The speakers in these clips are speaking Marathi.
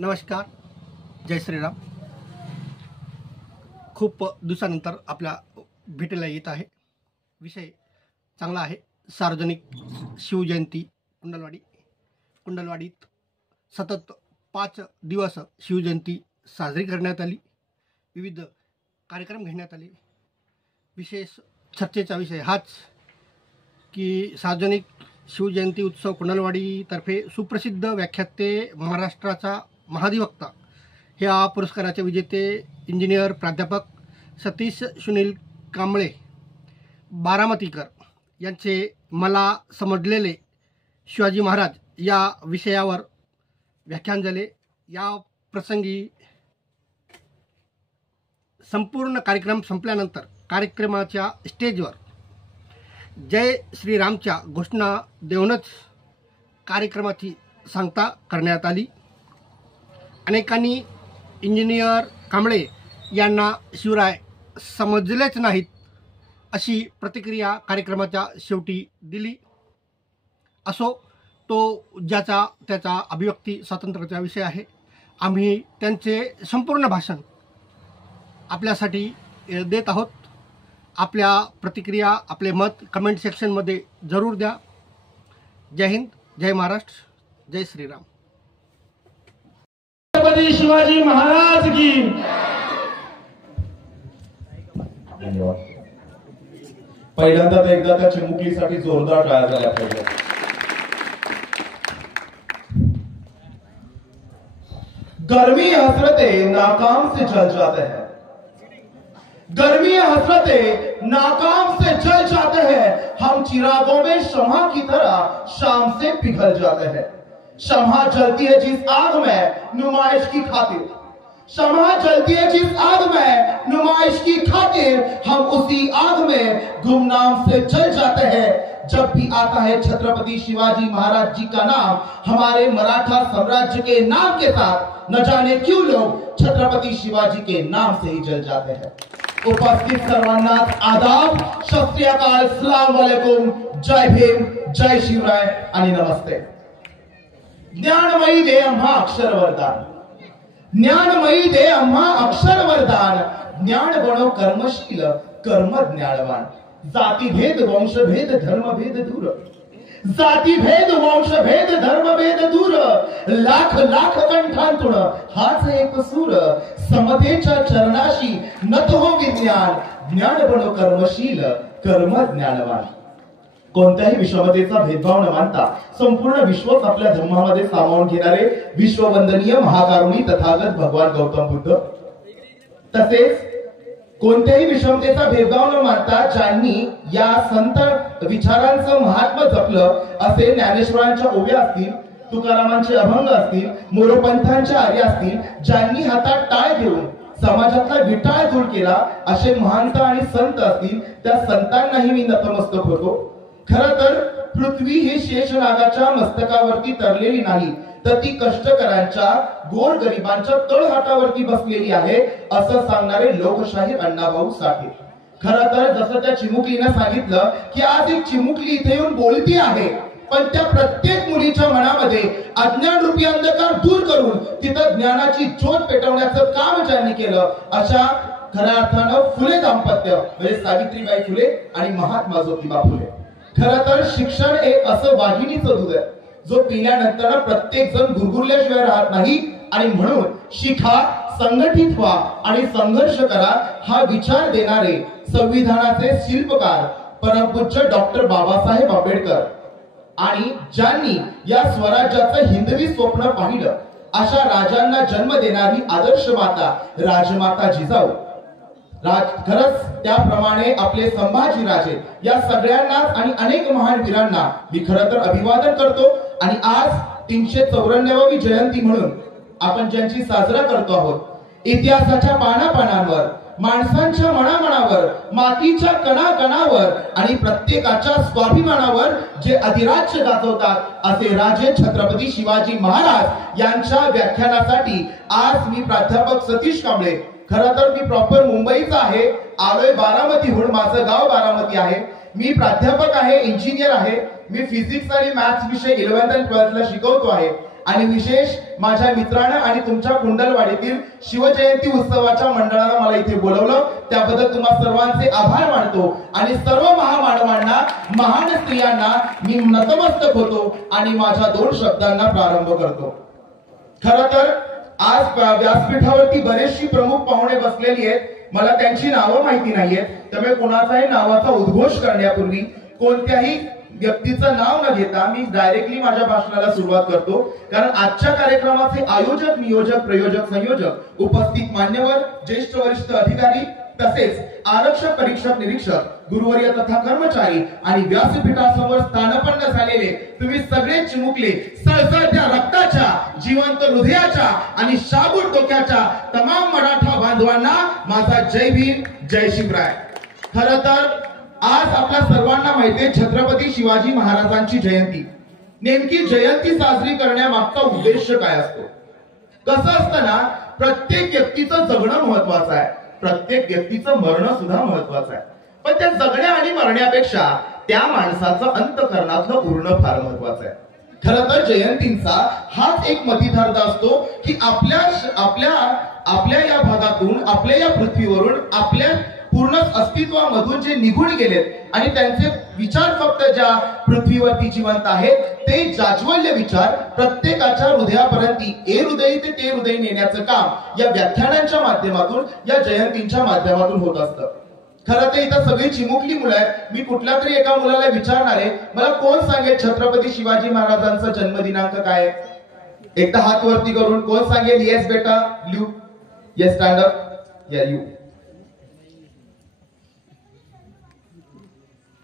नमस्कार, जय श्रीराम. खूप दिवसानंतर आपल्या भेटीला येत आहे. विषय चांगला आहे. सार्वजनिक शिवजयंती कुंडलवाडीत सतत 5 दिवस शिवजयंती साजरी करण्यात आली. विविध कार्यक्रम घेण्यात आले. विशेष चर्चेचा विषय हाच की सार्वजनिक शिवजयंती उत्सव कुंडलवाडीतर्फे सुप्रसिद्ध व्याख्याते, महाराष्ट्राचा महाधिवक्ता, ह्या पुरस्काराचे विजेते इंजिनियर प्राध्यापक सतीश सुनील कांबळे बारामतीकर यांचे मला समजलेले शिवाजी महाराज या विषयावर व्याख्यान झाले. या प्रसंगी संपूर्ण कार्यक्रम संपल्यानंतर कार्यक्रमाच्या स्टेजवर जय श्रीरामच्या घोषणा देऊनच कार्यक्रमाची सांगता करण्यात आली. अनेकांनी इंजिनियर कांबळे यांना शिवराय समजलेच नाहीत अशी प्रतिक्रिया कार्यक्रमाच्या शेवटी दिली. असो, तो ज्याचा त्याचा अभिव्यक्ती स्वातंत्र्याचा विषय आहे. आम्ही त्यांचे संपूर्ण भाषण आपल्यासाठी देत आहोत. आपल्या प्रतिक्रिया, आपले मत कमेंट सेक्शनमध्ये जरूर द्या. जय हिंद, जय महाराष्ट्र, जय श्रीराम. छत्रपती शिवाजी महाराज की. पहिल्यांदा तर एकदा त्या चिमुकलीसाठी जोरदार टाळ्या झाल्या पाहिजे. गर्मी हसरतें नाकाम से जल जाते हैं, गर्मी हसरतें नाकाम से जल जाते हैं. हम चिरागों में शम्मा की तरह शाम से पिघल जाते हैं. शम्मा जलती है जिस आग में नुमाइश की खातिर, शम्मा जलती है जिस आग में नुमाइश की खातिर, हम उसी आग में गुमनाम से जल जाते हैं. जब भी आता है छत्रपति शिवाजी महाराज जी का नाम, हमारे मराठा साम्राज्य के नाम के साथ न जाने क्यों लोग छत्रपति शिवाजी के नाम से ही जल जाते हैं. उपस्थित सर्वांना आदाब, सत श्री अकाल, अस्सलाम वालेकुम, जय भीम, जय शिवराय आणि नमस्ते. ज्ञानमयी दे आम्हा अक्षर वरदान, ज्ञानमयी दे आम्हा अक्षर वरदान. ज्ञान बनो कर्मशील, कर्म ज्ञानवान. जाती भेद वंश भेद धर्म भेद दूर, जाती भेद वंश भेद धर्म भेद दूर. लाख लाख कंठांतून हाच एक सूर. समतेच्या चरणाशी नत हो विज्ञान. ज्ञान बनो कर्मशील, कर्म ज्ञानवान. कोणत्याही विषमतेचा भेदभाव न मानता संपूर्ण विश्वच आपल्या धर्मामध्ये सामावून घेणारे विश्ववंदनीय महाकारुणी तथागत भगवान गौतम बुद्ध, तसेच कोणत्याही विषमतेचा भेदभाव न मानता ज्यांनी या संत विचारांचं महात्म्य जपलं असे ज्ञानेश्वरांच्या ओव्या असतील, तुकारामांचे अभंग असतील, मोरोपंथांच्या आर्या असतील, ज्यांनी हातात टाळ घेऊन समाजातला विटाळ दूर केला असे महंत आणि संत असतील, त्या संतांनाही मी नतमस्तक होतो. खरं तर पृथ्वी ही शेषनागाच्या मस्तकावरती तरलेली नाही, तर ती कष्टकऱ्यांच्या, गोरगरिबांच्या तळहाटावरती बसलेली आहे असं सांगणारे लोकशाहीर अण्णाभाऊ साठे. खरं तर जसं त्या चिमुकलीनं सांगितलं की आज एक चिमुकली इथे येऊन बोलती आहे, पण त्या प्रत्येक मुलीच्या मनामध्ये अज्ञान रूपी अंधकार दूर करून तिथं ज्ञानाची ज्योत पेटवण्याचं काम ज्यांनी केलं, अशा खऱ्या अर्थानं फुले दाम्पत्य म्हणजे सावित्रीबाई फुले आणि महात्मा ज्योतिबा फुले. खरं तर शिक्षण एक असं वाहिनीचं दूध आहे जो पिल्यानंतर प्रत्येक जण गुरगुरल्याशिवाय राहत नाही. आणि म्हणून शिका, संघटित व्हा आणि संघर्ष करा हा विचार देणारे संविधानाचे शिल्पकार परमपूज्य डॉक्टर बाबासाहेब आंबेडकर आणि ज्यांनी या स्वराज्याचं हिंदवी स्वप्न पाहिलं अशा राजांना जन्म देणारी आदर्श माता राजमाता जिजाऊ. खरंच त्याप्रमाणे आपले संभाजी राजे या सगळ्यांनाच आणि अनेक महान वीरांना मी खरं तर अभिवादन करतो. आणि आज 394वी जयंती म्हणून आपण ज्यांची साजरा करतो आहोत, इतिहासाच्या पानापानांवर, माणसांच्या मनामनावर, मातीच्या कणाकणावर आणि प्रत्येकाच्या स्वाभिमानावर जे अधिराज्य गाजवतात असे राजे छत्रपती शिवाजी महाराज यांच्या व्याख्यानासाठी आज मी प्राध्यापक सतीश कांबळे, खरं तर मी प्रॉपर मुंबईचा आहे, आलोय बारामतीहून, माझं गाव बारामती आहे. मी प्राध्यापक आहे, इंजिनियर आहे. मी फिजिक्स आणि मॅथ्स विषय 11th आणि 12th ला शिकवतो आहे. आणि विशेष माझ्या मित्रांना आणि तुमच्या कुंडलवाडीतील शिवजयंती उत्सवाच्या मंडळाला मला इथे बोलवलं, त्याबद्दल तुम्हा सर्वांचे आभार मानतो आणि सर्व महामानवांना, महान स्त्रियांना मी नतमस्तक होतो आणि माझ्या 2 शब्दांना प्रारंभ करतो. खरं तर आज व्यासपीठावरती बरेचशी प्रमुख पाहुणे बसलेली आहेत. मला त्यांची नावं माहिती नाहीयेत, त्यामुळे कोणाचाही नावाचा उद्घोष करण्यापूर्वी कोणत्याही व्यक्तीचं नाव न घेता मी डायरेक्टली माझ्या भाषणाला सुरुवात करतो. कारण आजच्या कार्यक्रमाचे आयोजक, नियोजक, प्रयोजक, संयोजक, उपस्थित मान्यवर, ज्येष्ठ वरिष्ठ अधिकारी, तसेच आरक्षक, परीक्षक, निरीक्षक, गुरुवर्य तथा कर्मचारी आणि व्यासपीठासमोर स्थानपन्न झालेले तुम्ही सगळे चिमुकले, सळसळत्या रक्ताच्या, जिवंत हृदयाच्या आणि शाबूत डोक्याच्या तमाम मराठा बांधवांना माझा जय भीम, जय शिवराय. खरं तर आज आपल्या सर्वांना माहिती आहे छत्रपती शिवाजी महाराजांची जयंती. नेमकी जयंती साजरी करण्यामागचा उद्देश काय असतो? कसं असतं ना, प्रत्येक व्यक्तीचं जगणं महत्वाचं आहे, प्रत्येक व्यक्तीचं मरणं सुद्धा महत्वाचं आहे. पण त्या जगण्या आणि मरण्यापेक्षा त्या माणसाचं अंतःकरणातलं उरणं फार महत्वाचं आहे. खरं तर जयंतींचा हाच एक मतितार्थ असतो की आपल्या या भागातून, आपल्या या पृथ्वीवरून, आपल्या पूर्ण अस्तित्वामधून जे निघून गेलेत आणि त्यांचे विचार फक्त ज्या पृथ्वीवरती जिवंत आहेत ते जाज्वल्य विचार प्रत्येकाच्या हृदयापर्यंत ए हृदयी ते ते हृदय नेण्याचं काम या व्याख्यानांच्या माध्यमातून, या जयंतींच्या माध्यमातून होत असतं. खरं तर इथं सगळी चिमुकली मुलं आहेत. मी कुठल्या तरी एका मुलाला विचारणार आहे, मला कोण सांगेल छत्रपती शिवाजी महाराजांचा जन्मदिनांक काय आहे? एकदा हात वरती करून कोण सांगेल? येस बेटा, लिहू. Yes, stand up. या, यू.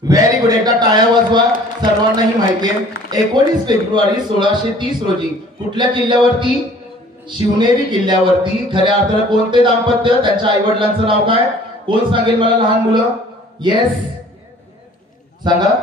Very good. एकदा टाळ्या वाजवा. सर्वांनाही माहिती आहे 19 फेब्रुवारी 1630 रोजी कुठल्या किल्ल्यावरती? शिवनेरी किल्ल्यावरती. खऱ्या अर्थानं कोणते दाम्पत्य, त्यांच्या आई वडिलांचं नाव काय? कोण सांगेल मला? लहान मुलं. येस सांगा.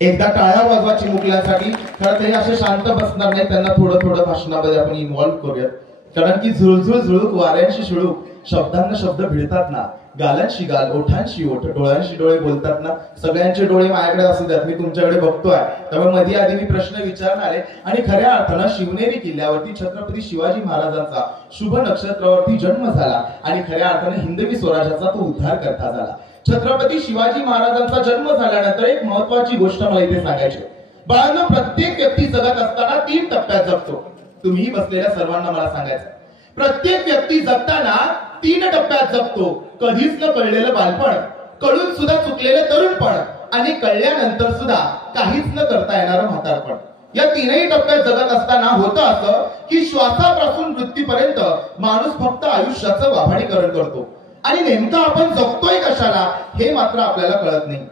एकदा टाळ्या वाजवा चिमुकल्यांसाठी. खरं तर असे शांत बसणार नाही, त्यांना थोडं थोडं भाषणामध्ये आपण इन्व्हॉल्व करूयात. कारण की झुळझुळ झुळूक, वाऱ्यांशी झुळूक, शब्दांना शब्द भिडतात ना, गालांशी गाल, ओठांशी ओठ, डोळ्यांशी डोळे बोलतात ना. सगळ्यांचे डोळे माझ्याकडे असू द्यात, मी तुमच्याकडे बघतोय. त्यामुळे मध्ये आधी मी प्रश्न विचारणार आहे. आणि खऱ्या अर्थानं शिवनेरी किल्ल्यावरती छत्रपती शिवाजी महाराजांचा शुभ नक्षत्रावरती जन्म झाला आणि खऱ्या अर्थानं हिंदवी स्वराज्याचा तो उद्धार करता झाला. छत्रपती शिवाजी महाराजांचा जन्म झाल्यानंतर एक महत्वाची गोष्ट मला इथे सांगायची. बाळांनो, प्रत्येक व्यक्ती जगत असताना 3 टप्प्यात जगतो. तुम्हीही बसलेल्या सर्वांना मला सांगायचं, प्रत्येक व्यक्ती जगताना 3 टप्प्यात जगतो. कधीच न कळलेलं बालपण, कळून सुद्धा चुकलेलं तरुणपण आणि कळल्यानंतर सुद्धा काहीच न करता येणारं म्हातारपण. या 3ही टप्प्यात जगत असताना होतं असं की श्वासापासून मृत्यूपर्यंत माणूस फक्त आयुष्याचं वाभाडीकरण करतो आणि नेमकं आपण जगतोय कशाला हे मात्र आपल्याला कळत नाही.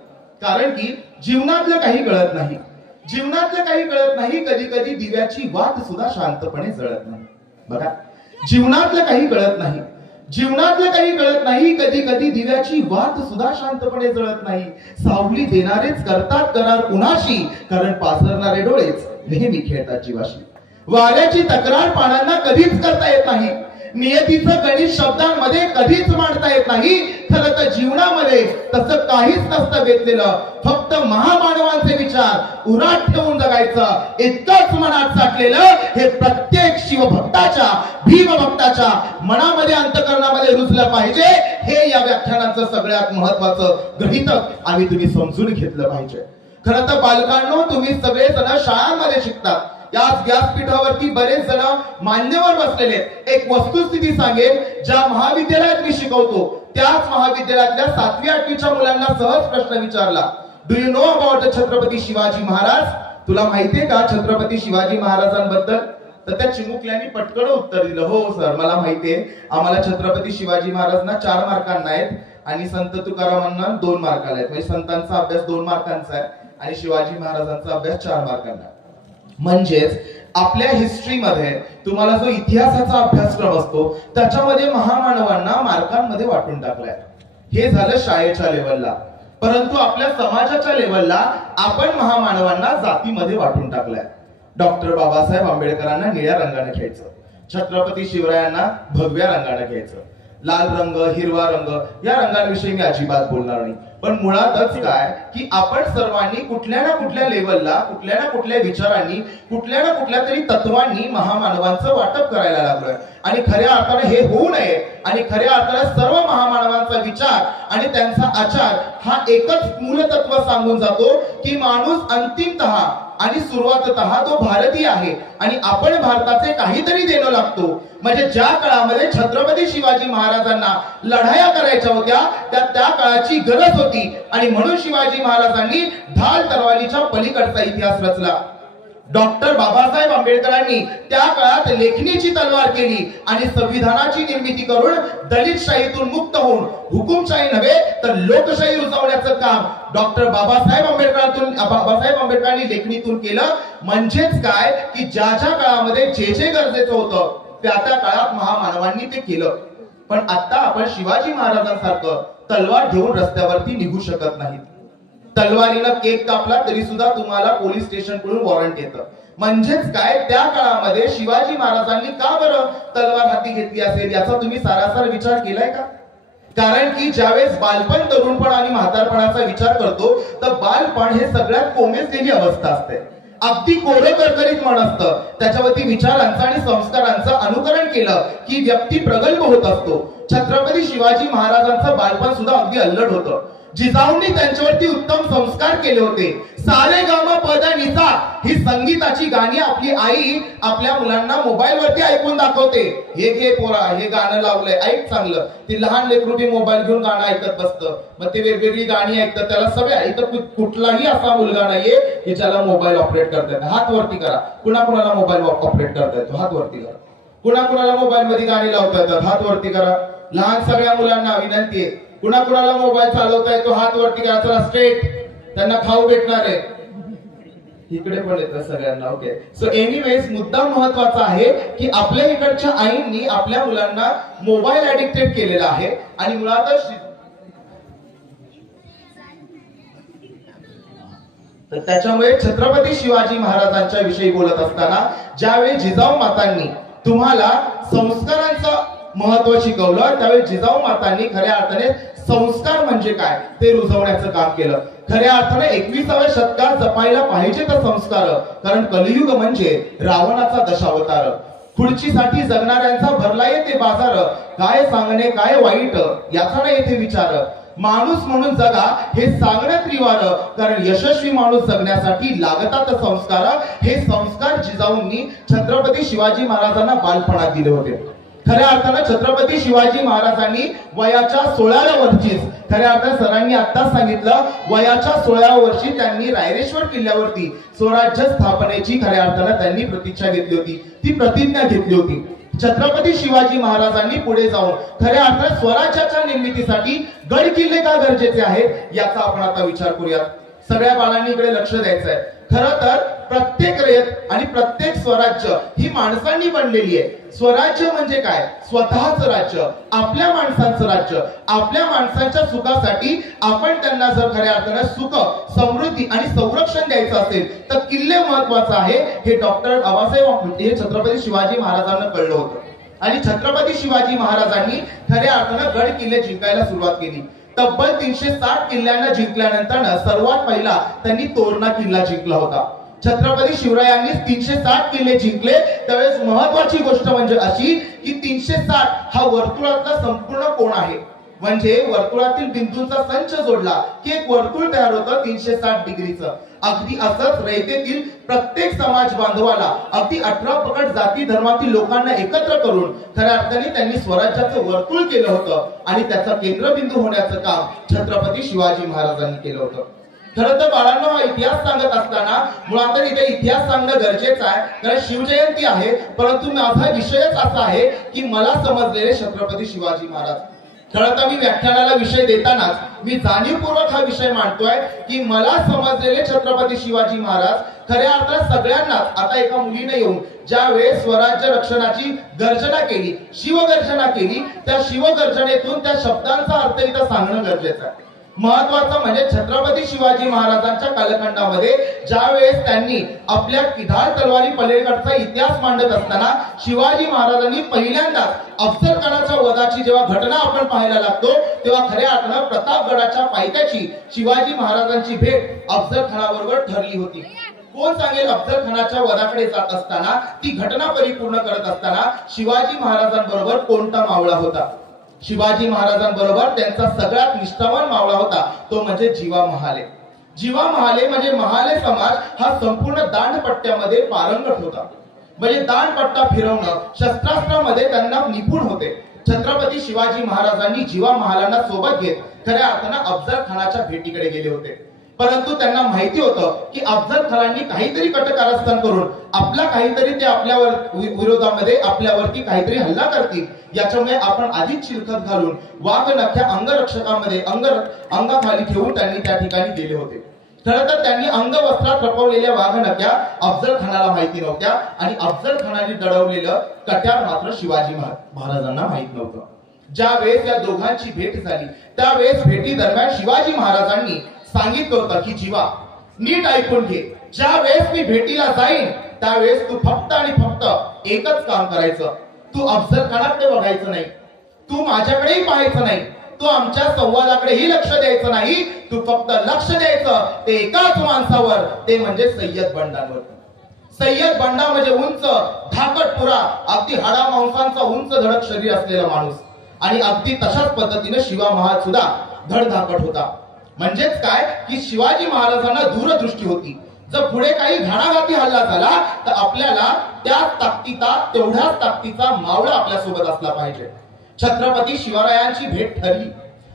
कारण की जीवनातलं काही कळत नाही. जीवनातलं काही कळत नाही. कधी कधी दिव्याची वात सुद्धा शांतपणे जळत नाही. बघा, जीवनातलं काही कळत नाही. जीवनातलं काही कळत नाही. कधी कधी दिव्याची वात सुद्धा शांतपणे जळत नाही. सावली देणारेच करतात करार कुणाशी, कारण पासरणारे डोळेच नेहमी खेळतात जीवाशी. वाऱ्याची तक्रार पानांना कधीच करता येत नाही. नियतीचं गणित शब्दांमध्ये कधीच मांडता येत नाही. खरं तर जीवनामध्ये तसं काहीच नसतं बेतलेलं. फक्त महामानवांचे विचार उरात ठेवून जगायचं, इतकंच मनात साठलेलं हे प्रत्येक शिवभक्ताच्या, भीमभक्ताच्या मनामध्ये, अंतःकरणामध्ये रुजलं पाहिजे. हे या व्याख्यानाचं सगळ्यात महत्वाचं गृहीतक आम्ही तुम्ही समजून घेतलं पाहिजे. खरं तर बालकांनो, तुम्ही सगळे जण शाळांमध्ये शिकतात. याच व्यासपीठावरती बरेच जण मान्यवर बसलेले. एक वस्तुस्थिती सांगेल, ज्या महाविद्यालयात मी शिकवतो त्याच महाविद्यालयातल्या 7वी 8वीच्या मुलांना सहज प्रश्न विचारला, do you know about the Chhatrapati Shivaji Maharaj? तुला माहितीये का छत्रपती शिवाजी महाराजांबद्दल? तर त्या चिमुकल्यांनी पटकन उत्तर दिलं, हो सर मला माहितीये. आम्हाला छत्रपती शिवाजी महाराजांना 4 मार्कांना आहेत आणि संत तुकारामांना 2 मार्काला आहेत. म्हणजे संतांचा अभ्यास 2 मार्कांचा आहे आणि शिवाजी महाराजांचा अभ्यास 4 मार्कांना. म्हणजेच आपल्या हिस्ट्रीमध्ये तुम्हाला जो इतिहासाचा अभ्यासक्रम असतो त्याच्यामध्ये महामानवांना मार्कांमध्ये वाटून टाकलाय. हे झालं शाळेच्या लेवलला. परंतु आपल्या समाजाच्या लेवलला आपण महामानवांना जातीमध्ये वाटून टाकलाय. डॉक्टर बाबासाहेब आंबेडकरांना निळ्या रंगाने घ्यायचं, छत्रपती शिवरायांना भगव्या रंगाने घ्यायचं, लाल रंग, हिरवा रंग, या रंगांविषयी मी अजिबात बोलणार नाही. पण मुळातच काय की आपण सर्वांनी कुठल्या ना कुठल्या लेवलला, कुठल्या ना कुठल्या विचारांनी, कुठल्या ना कुठल्या तरी तत्वांनी महामानवांचं वाटप करायला लागलोय. आणि खऱ्या अर्थाने हे होऊ नये आणि खऱ्या अर्थाने सर्व महामानवांचा विचार आणि त्यांचा आचार हा एकच मूलतत्व सांगून जातो की माणूस अंतिमतः आणि सुरुवाततः तो भारतीय आहे आणि आपण भारताचे काहीतरी देणं लागतो. म्हणजे ज्या काळामध्ये छत्रपती शिवाजी महाराजांना लढाया करायच्या होत्या त्या काळाची गरज होती आणि म्हणून शिवाजी महाराजांनी ढाल तलवारीच्या पलीकडचा इतिहास रचला. डॉक्टर बाबासाहेब आंबेडकरांनी त्या काळात लेखणीची तलवार केली आणि संविधानाची निर्मिती करून दलितशाहीतून मुक्त होऊन हुकुमशाही नव्हे तर लोकशाही रुजवण्याचं काम डॉक्टर बाबासाहेब आंबेडकरांनी लेखणीतून केलं. म्हणजेच काय की ज्या काळामध्ये जे गरजेचं होतं त्या काळात महामानवांनी ते केलं. पण आता आपण शिवाजी महाराजांसारखं तलवार घेऊन रस्त्यावरती निघू शकत नाही. तलवारीनं केक कापला तरी सुद्धा तुम्हाला पोलीस स्टेशन कडून वॉरंट येतं. म्हणजेच काय त्या काळामध्ये शिवाजी महाराजांनी का बरं तलवार हाती घेतली असेल याचा तुम्ही सारासार विचार केलाय का? कारण की ज्यावेळेस बालपण, तरुणपण आणि म्हातारपणाचा विचार करतो तर बालपण हे सगळ्यात कोमेजलेली अवस्था असते. अगदी कोरं करकरीत मन असतं. त्याच्यावरती विचारांचं आणि संस्कारांचं अनुकरण केलं की व्यक्ती प्रगल्भ होत असतो. छत्रपती शिवाजी महाराजांचं बालपण सुद्धा अगदी अल्लड होतं. जिजाऊंनी त्यांच्यावरती उत्तम संस्कार केले होते. सारे गामा पदा निसा ही संगीताची गाणी आपली आई आपल्या मुलांना मोबाईल वरती ऐकून दाखवते. हे घे पोरा, हे गाणं लावलंय, ऐक चांगलं. ती लहान लेकरू बी मोबाईल घेऊन गाणं ऐकत बसतं. मग ते वेगवेगळी गाणी ऐकतात. त्याला सगळे ऐकत. कुठलाही असा मुलगा नाहीये की ज्याला मोबाईल ऑपरेट करता येतो. हात वरती करा. कुणाला मोबाईल ऑपरेट करता येतो? हात वरती करा. कुणाला मोबाईल मध्ये गाणी लावता येतात? हात वरती करा. लहान सगळ्या मुलांना विनंती आहे, कुणाला मोबाईल चालवता येतो? हात वरती करा. चला स्ट्रेट, त्यांना खाऊ भेटणार आहे. इकडे पण येतं सगळ्यांना. ओके. सो एनिवेज मुद्दा महत्वाचा आहे की आपल्या इकडच्या आईंनी आपल्या मुलांना मोबाईल ऍडिक्टेड केलेला आहे आणि मुळातच तर त्याच्यामुळे छत्रपती शिवाजी महाराजांच्या विषयी बोलत असताना ज्यावेळी जिजाऊ मातांनी तुम्हाला संस्कारांचं महत्व शिकवलं त्यावेळी जिजाऊ मातांनी खऱ्या अर्थाने संस्कार म्हणजे काय ते रुजवण्याचं काम केलं. खऱ्या अर्थाने 21व्या शतकात जपायला पाहिजे तर संस्कार. कारण कलियुग म्हणजे रावणाचा दशावतार. खुर्चीसाठी जगणाऱ्यांचा भरला येते बाजार. काय सांगणे काय वाईट याचा नाही येथे विचार. माणूस म्हणून जगा हे सांगणं त्रिवार. कारण यशस्वी माणूस जगण्यासाठी लागतात संस्कार. हे संस्कार जिजाऊंनी छत्रपती शिवाजी महाराजांना बालपणात दिले होते. खऱ्या अर्थानं छत्रपती शिवाजी महाराजांनी वयाच्या 16व्या वर्षीच, खऱ्या अर्थानं सरांनी आत्ताच सांगितलं, वयाच्या 16व्या वर्षी त्यांनी रायरेश्वर किल्ल्यावरती स्वराज्य स्थापनेची खऱ्या अर्थानं त्यांनी प्रतिज्ञा घेतली होती. ती प्रतिज्ञा घेतली होती. छत्रपती शिवाजी महाराजांनी पुढे जाऊन खऱ्या अर्थात स्वराज्याच्या निर्मितीसाठी गड किल्ले का गरजेचे आहेत याचा आपण आता विचार करूया. सगळ्या बाळांनी इकडे लक्ष द्यायचं आहे. खरं तर प्रत्येक रयत आणि प्रत्येक स्वराज्य ही माणसांनी बनलेली आहे. स्वराज्य म्हणजे काय? स्वतःचं राज्य, आपल्या माणसांचं राज्य. आपल्या माणसांच्या सुखासाठी आपण त्यांना जर खऱ्या अर्थाने सुख, समृद्धी आणि संरक्षण द्यायचं असेल तर किल्ले महत्वाचं आहे. हे डॉक्टर बाबासाहेब हे छत्रपती शिवाजी महाराजांना कळलं होतं आणि छत्रपती शिवाजी महाराजांनी खऱ्या अर्थानं गड किल्ले जिंकायला सुरुवात केली. तब्बल 360 किल्ल्यांना जिंकल्यानंतर सर्वात पहिला त्यांनी तोरणा किल्ला जिंकला होता. छत्रपती शिवरायांनी 360 किल्ले जिंकले. त्यावेळेस महत्वाची गोष्ट म्हणजे अशी की 360 हा वर्तुळातला संपूर्ण कोण आहे. म्हणजे वर्तुळातील बिंदूंचा संच जोडला की एक वर्तुळ तयार होतं 360 डिग्रीचं. अगदी असंच रयतेतील प्रत्येक समाज बांधवाला अगदी 18 प्रकट जाती धर्मातील लोकांना एकत्र करून खऱ्या अर्थाने त्यांनी स्वराज्याचं वर्तुळ केलं होतं आणि त्याचा केंद्रबिंदू होण्याचं काम छत्रपती शिवाजी महाराजांनी केलं होतं. खरं तर बाळांनो, हा इतिहास सांगत असताना मुळात इथे इतिहास सांगणं गरजेचं आहे. कारण शिवजयंती आहे, परंतु माझा विषयच असा आहे की मला समजलेले छत्रपती शिवाजी महाराज. खरं तर मी व्याख्यानाला विषय देतानाच मी जाणीवपूर्वक हा विषय मांडतोय की मला समजलेले छत्रपती शिवाजी महाराज खऱ्या अर्थात सगळ्यांनाच. आता एका मुलीने येऊन ज्यावेळेस स्वराज्य रक्षणाची गर्जना केली, शिवगर्जना केली, त्या शिवगर्जनेतून त्या शब्दांचा अर्थ इथं सांगणं गरजेचं आहे. महत्वाचं म्हणजे छत्रपती शिवाजी महाराजांच्या कालखंडामध्ये ज्यावेळेस त्यांनी आपल्या किधार तलवारी पलीकडचा इतिहास मांडत असताना शिवाजी महाराजांनी पहिल्यांदाच अफजल खानाच्या वधाची जेव्हा घटना आपण पाहायला लागतो तेव्हा खऱ्या अर्थानं प्रतापगडाच्या पायथ्याशी शिवाजी महाराजांची भेट अफजल खानाबरोबर ठरली होती. कोण सांगेल अफजल खानाच्या वधाकडे जात असताना ती घटना परिपूर्ण करत असताना शिवाजी महाराजांबरोबर कोणता मावळा होता? शिवाजी महाराजांबरोबर त्यांचा सगळ्यात निष्ठावान मावळा होता तो म्हणजे जीवा महाले. जीवा महाले म्हणजे महाले समाज हा संपूर्ण दांडपट्ट्यामध्ये पारंगत होता. म्हणजे दांडपट्टा फिरवणं शस्त्रास्त्रामध्ये त्यांना निपुण होते. छत्रपती शिवाजी महाराजांनी जीवा महालांना सोबत घेत खऱ्या अर्थानं अफजल खानाच्या भेटीकडे गेले होते. परंतु त्यांना माहिती होतं की अफजल खानांनी काहीतरी कटकारस्थान करून आपला काहीतरी ते आपल्यावर विरोधामध्ये आपल्यावरती काहीतरी हल्ला करतील, याच्यामुळे आपण आधीच चिलखत घालून वाघ नख्या अंगरक्षकामध्ये अंगाखाली ठेवून त्यांनी त्या ठिकाणी गेले होते. खरं तर त्यांनी अंगवस्त्रात लपवलेल्या वाघ नख्या अफजल खानाला माहिती नव्हत्या आणि अफजल खानाने दडवलेलं कट्यार मात्र शिवाजी महाराजांना माहित नव्हतं. ज्या वेळेस या दोघांची भेट झाली त्यावेळेस भेटी दरम्यान शिवाजी महाराजांनी सांगितलं होतं की जीवा नीट ऐकून घे, ज्या वेळेस मी भेटीला जाईन त्यावेळेस तू फक्त आणि फक्त एकच काम करायचं, तू अफजल खानाकडे बघायचं नाही, तू माझ्याकडेही पाहायचं नाही, तू आमच्या संवादाकडेही लक्ष द्यायचं नाही, तू फक्त लक्ष द्यायचं ते एकाच माणसावर, ते म्हणजे सय्यद बंडांवर. सय्यद बंडा म्हणजे उंच धाकटपुरा अगदी हाडा मांसांचा उंच धडक शरीर असलेला माणूस आणि अगदी तशाच पद्धतीने शिवा महाल सुद्धा धडधाकट होता. म्हणजेच काय की शिवाजी महाराजांना दूरदृष्टी होती. जर पुढे काही घणाघाती हल्ला झाला तर आपल्याला तेवढ्याच ताकदीचा मावळा आपल्या सोबत असला पाहिजे. छत्रपती शिवरायांची भेट ठरली.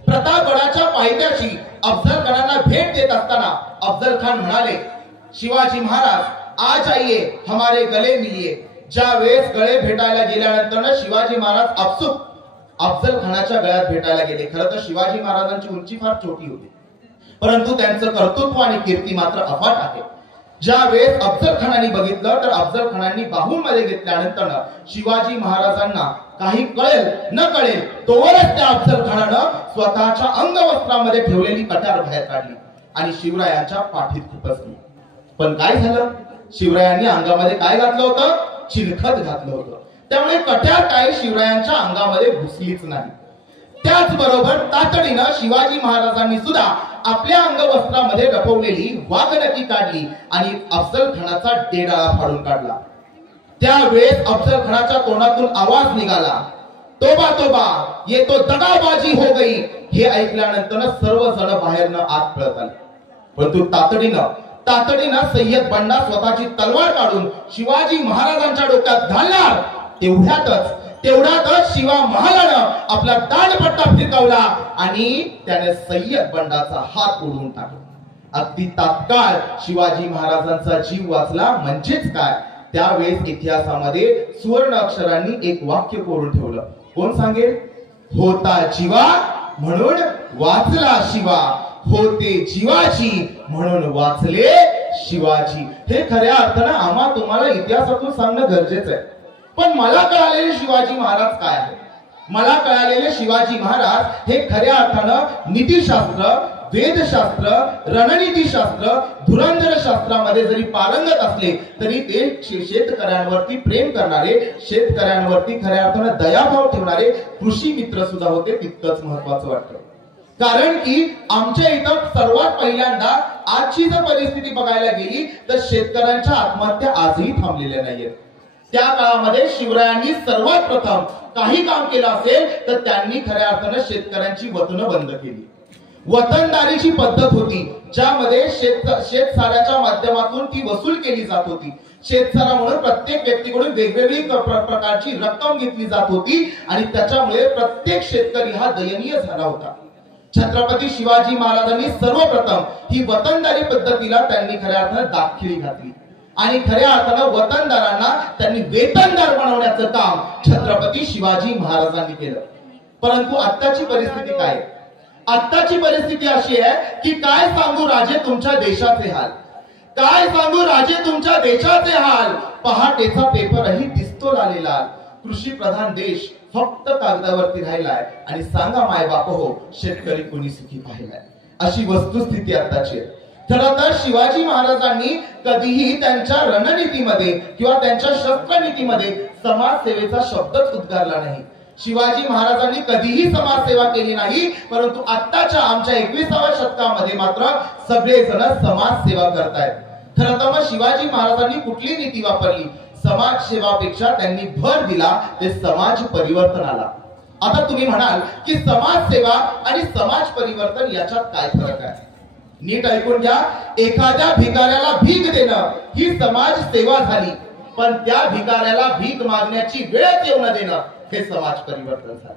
प्रतापगडाच्या पायथ्याशी अफजल खानांना भेट देत असताना अफजल खान म्हणाले, शिवाजी महाराज आज आइए हमारे गले मिलिए. ज्या वेळेस गळे भेटायला गेल्यानंतर शिवाजी महाराज आपसुक अफजल खानाच्या गळ्यात भेटायला गेले. खरं तर शिवाजी महाराजांची उंची फार छोटी होती परंतु त्यांचं कर्तृत्व आणि कीर्ती मात्र अफाट आहे. ज्या वेळेस अफजल खानांनी बघितलं तर अफजल खानांनी बाहूंमध्ये घेतल्यानंतर शिवाजी महाराजांना काही कळेल न कळेल तोवरच त्या अफजल खानानं स्वतःच्या अंगवस्त्रामध्ये ठेवलेली कट्यार बाहेर काढली आणि शिवरायांच्या पाठीत खुपसली. पण काय झालं? शिवरायांनी अंगामध्ये काय घातलं होतं? चिलखत घातलं होतं. त्यामुळे कट्यार काही शिवरायांच्या अंगामध्ये घुसलीच नाही. त्याचबरोबर तातडीनं शिवाजी महाराजांनी सुद्धा आपल्या अंगवस्त्रामध्ये लपवलेली वाघनखी काढली आणि अफजल खानाचा डेडाळा फाडून काढला. त्यावेळेस अफजल खानाच्या तोंडातून आवाज निघाला, तोबा तोबा ये तो दगाबाजी हो गई. हे ऐकल्यानंतर सर्वजण बाहेरनं आत पळत आले. परंतु तातडीनं सय्यद बंडा स्वतःची तलवार काढून शिवाजी महाराजांच्या डोक्यात घालणार. तेवढ्यातच शिवा महालानं आपला दांडपट्टा फिरकावला आणि त्याने सय्यद बंडाचा हात ओढून टाकला. अगदी तात्काळ शिवाजी महाराजांचा जीव वाचला. म्हणजेच काय, त्यावेळेस इतिहासामध्ये सुवर्ण अक्षरांनी एक वाक्य कोरून ठेवलं. कोण सांगेल? होता जीवा म्हणून वाचला शिवा, होते जीवाची म्हणून वाचले शिवाजी. हे खऱ्या अर्थानं आम्हा तुम्हाला इतिहासातून सांगणं गरजेचं आहे. पण मला कळालेले शिवाजी महाराज काय आहे? मला कळालेले शिवाजी महाराज हे खऱ्या अर्थानं नीतिशास्त्र, वेदशास्त्र, रणनीतीशास्त्र, धुरंधर शास्त्रामध्ये जरी पारंगत असले तरी ते शेतकऱ्यांवरती प्रेम करणारे, शेतकऱ्यांवरती खऱ्या अर्थानं दयाभाव ठेवणारे कृषी मित्र सुद्धा होते. तितकंच महत्वाचं वाटतं. कारण की आमच्या इथं सर्वात पहिल्यांदा आजची जर परिस्थिती बघायला गेली तर शेतकऱ्यांच्या आत्महत्या आजही थांबलेल्या नाहीयेत. त्या काळामध्ये शिवरायांनी सर्वात प्रथम काही काम केलं असेल तर त्यांनी खऱ्या अर्थानं शेतकऱ्यांची वतनं बंद केली. वतनदारीची पद्धत होती ज्यामध्ये शेतसाऱ्याच्या माध्यमातून ती वसूल केली जात होती. शेतसारा म्हणून प्रत्येक व्यक्तीकडून वेगवेगळी प्रकारची रक्कम घेतली जात होती आणि त्याच्यामुळे प्रत्येक शेतकरी हा दयनीय झाला होता. छत्रपती शिवाजी महाराजांनी सर्वप्रथम ही वतनदारी पद्धतीला त्यांनी खऱ्या अर्थानं दाखिली घातली आणि खऱ्या अर्थानं वतनदारांना त्यांनी वेतनदार बनवण्याचं काम छत्रपती शिवाजी महाराजांनी केलं. परंतु आत्ताची परिस्थिती काय? आत्ताची परिस्थिती अशी आहे की काय सांगू राजे तुमच्या देशाचे हाल, काय सांगू राजे तुमच्या देशाचे हाल. पहाटेचा पेपरही दिसतो लालेला. कृषी प्रधान देश फक्त कागदावरती राहिलाय आणि सांगा माय बाप हो शेतकरी कोणी सुखी पाहिलाय. अशी वस्तुस्थिती आताची आहे. खरं तर शिवाजी महाराजांनी कधीही त्यांच्या रणनीतीमध्ये किंवा त्यांच्या शस्त्रनीतीमध्ये समाजसेवेचा शब्दच उद्गारला नाही. शिवाजी महाराजांनी कधीही समाजसेवा केली नाही, परंतु आत्ताच्या आमच्या 21व्या शतकामध्ये मात्र सगळेजण समाजसेवा करतायत. खरं तर मग शिवाजी महाराजांनी कुठली नीती वापरली? समाजसेवापेक्षा त्यांनी भर दिला ते समाज परिवर्तनाला. आता तुम्ही म्हणाल की समाजसेवा आणि समाज परिवर्तन याच्यात काय फरक आहे? नीट ऐकून घ्या. एखाद्या भिकाऱ्याला भीक देणं ही समाज सेवा झाली, पण त्या भिकाऱ्याला भीक मागण्याची वेळ येऊ न देणं हे समाज परिवर्तन झालं.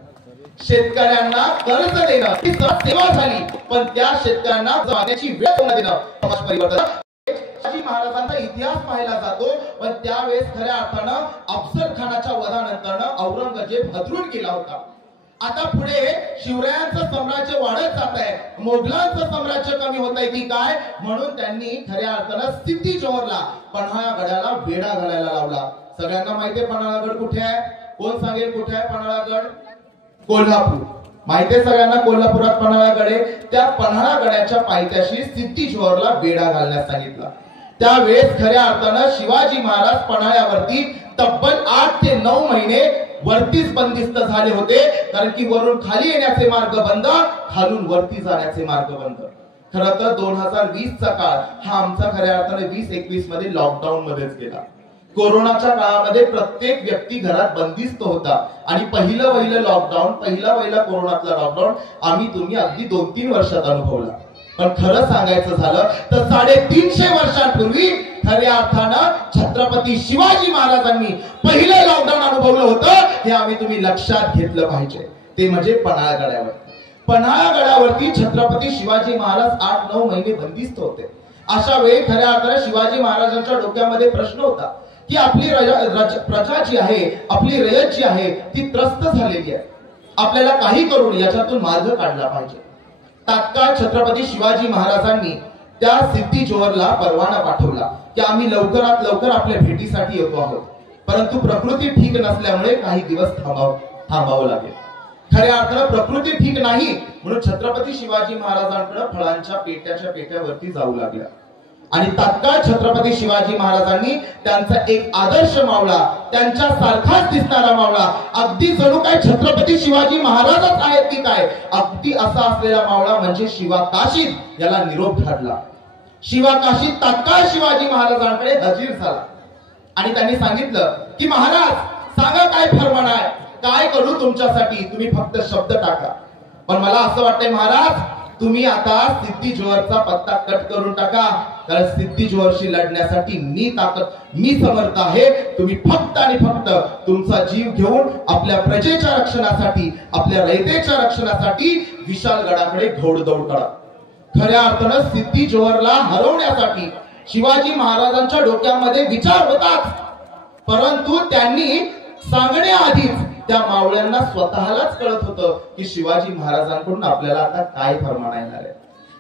शेतकऱ्यांना कर्ज देणं ही समाज सेवा झाली, पण त्या शेतकऱ्यांना मागण्याची वेळ येऊ न देणं समाज परिवर्तन. शिवाजी महाराजांचा इतिहास पाहिला जातो, पण त्यावेळेस खऱ्या अर्थानं अफजल खानाच्या वधानंतर औरंगजेब हतरून गेला होता. आता पुढे शिवरायांचं साम्राज्य वाढत जात आहे, मोगलांचं साम्राज्य कमी होत आहे की काय, म्हणून त्यांनी खऱ्या अर्थानं सिद्धी जोहरला पन्हाळागडाला वेढा घालायला लावला. सगळ्यांना माहितीये पन्हाळागड कुठे आहे? कोण सांगेल कुठे आहे पन्हाळागड? कोल्हापूर. माहितीये सगळ्यांना कोल्हापुरात पन्हाळागड आहे. त्या पन्हाळागडाच्या पायथ्याशी सिद्धी जोहरला वेढा घालण्यास सांगितला. त्यावेळेस खऱ्या अर्थानं शिवाजी महाराज पन्हाळ्यावरती तब्बल 8 ते 9 महिने वरतीच बंदिस्त झाले होते, कारण की वरून खाली येण्याचे मार्ग बंद, खालून वरती जाण्याचे मार्ग बंद. खरं तर 2020 चा काळ हा आमचा खऱ्या अर्थाने 2021 मध्ये लॉकडाऊन मध्येच गेला. कोरोनाच्या काळामध्ये प्रत्येक व्यक्ती घरात बंदिस्त होता आणि पहिलं लॉकडाऊन, पहिला कोरोनातला लॉकडाऊन आम्ही तुम्ही अगदी 2-3 वर्षात अनुभवला. पण खरं सांगायचं झालं तर 350 वर्षांपूर्वी खऱ्या अर्थानं छत्रपती शिवाजी महाराजांनी पहिलं लॉकडाऊन अनुभवलं होतं. हे आम्ही तुम्ही लक्षात घेतलं पाहिजे. ते म्हणजे पन्हाळागडावर. पन्हाळागडावरती छत्रपती शिवाजी महाराज 8-9 महिने बंदिस्त होते. अशा वेळी खऱ्या अर्थानं शिवाजी महाराजांच्या डोक्यामध्ये प्रश्न होता की आपली प्रजा जी आहे, आपली रयत जी आहे ती त्रस्त झालेली आहे. आपल्याला काही करून याच्यातून मार्ग काढला पाहिजे. तात्काळ छत्रपती शिवाजी महाराजांनी त्या सिद्धी जोहरला परवाना पाठवला की आम्ही लवकरात लवकर आपल्या भेटीसाठी येतो आहोत, परंतु प्रकृती ठीक नसल्यामुळे काही दिवस थांबावं लागेल. खऱ्या अर्थानं प्रकृती ठीक नाही म्हणून छत्रपती शिवाजी महाराजांकडे फळांच्या पेट्यावरती जाऊ लागल्या. आणि तात्काळ छत्रपती शिवाजी महाराजांनी त्यांचा एक आदर्श मावळा, त्यांच्या सारखाच दिसणारा मावळा, अगदी जणू काय छत्रपती शिवाजी महाराजच आहेत की काय, अगदी असा असलेला मावळा म्हणजे शिवा काशीद याला निरोप धाडला. शिवा काशीद तात्काळ शिवाजी महाराजांकडे हजीर झाला आणि त्यांनी सांगितलं की महाराज सांगा काय फरमान आहे, काय करू तुमच्यासाठी, तुम्ही फक्त शब्द टाका. पण मला असं वाटतंय महाराज तुम्ही आता सिद्धी जोहरचा पत्ता कट करून टाका, कारण सिद्धी जोहरशी लढण्यासाठी मी समर्थ आहे. तुम्ही फक्त आणि फक्त तुमचा जीव घेऊन आपल्या प्रजेच्या रक्षणासाठी, आपल्या रयतेच्या रक्षणासाठी विशालगडाकडे घोडदौड करा. खऱ्या अर्थानं सिद्धी जोहरला हरवण्यासाठी शिवाजी महाराजांच्या डोक्यामध्ये विचार होताच, परंतु त्यांनी सांगण्याआधीच त्या मावळ्यांना स्वतःलाच कळत होतं की शिवाजी महाराजांकडून आपल्याला आता काय फरमान येणार आहे.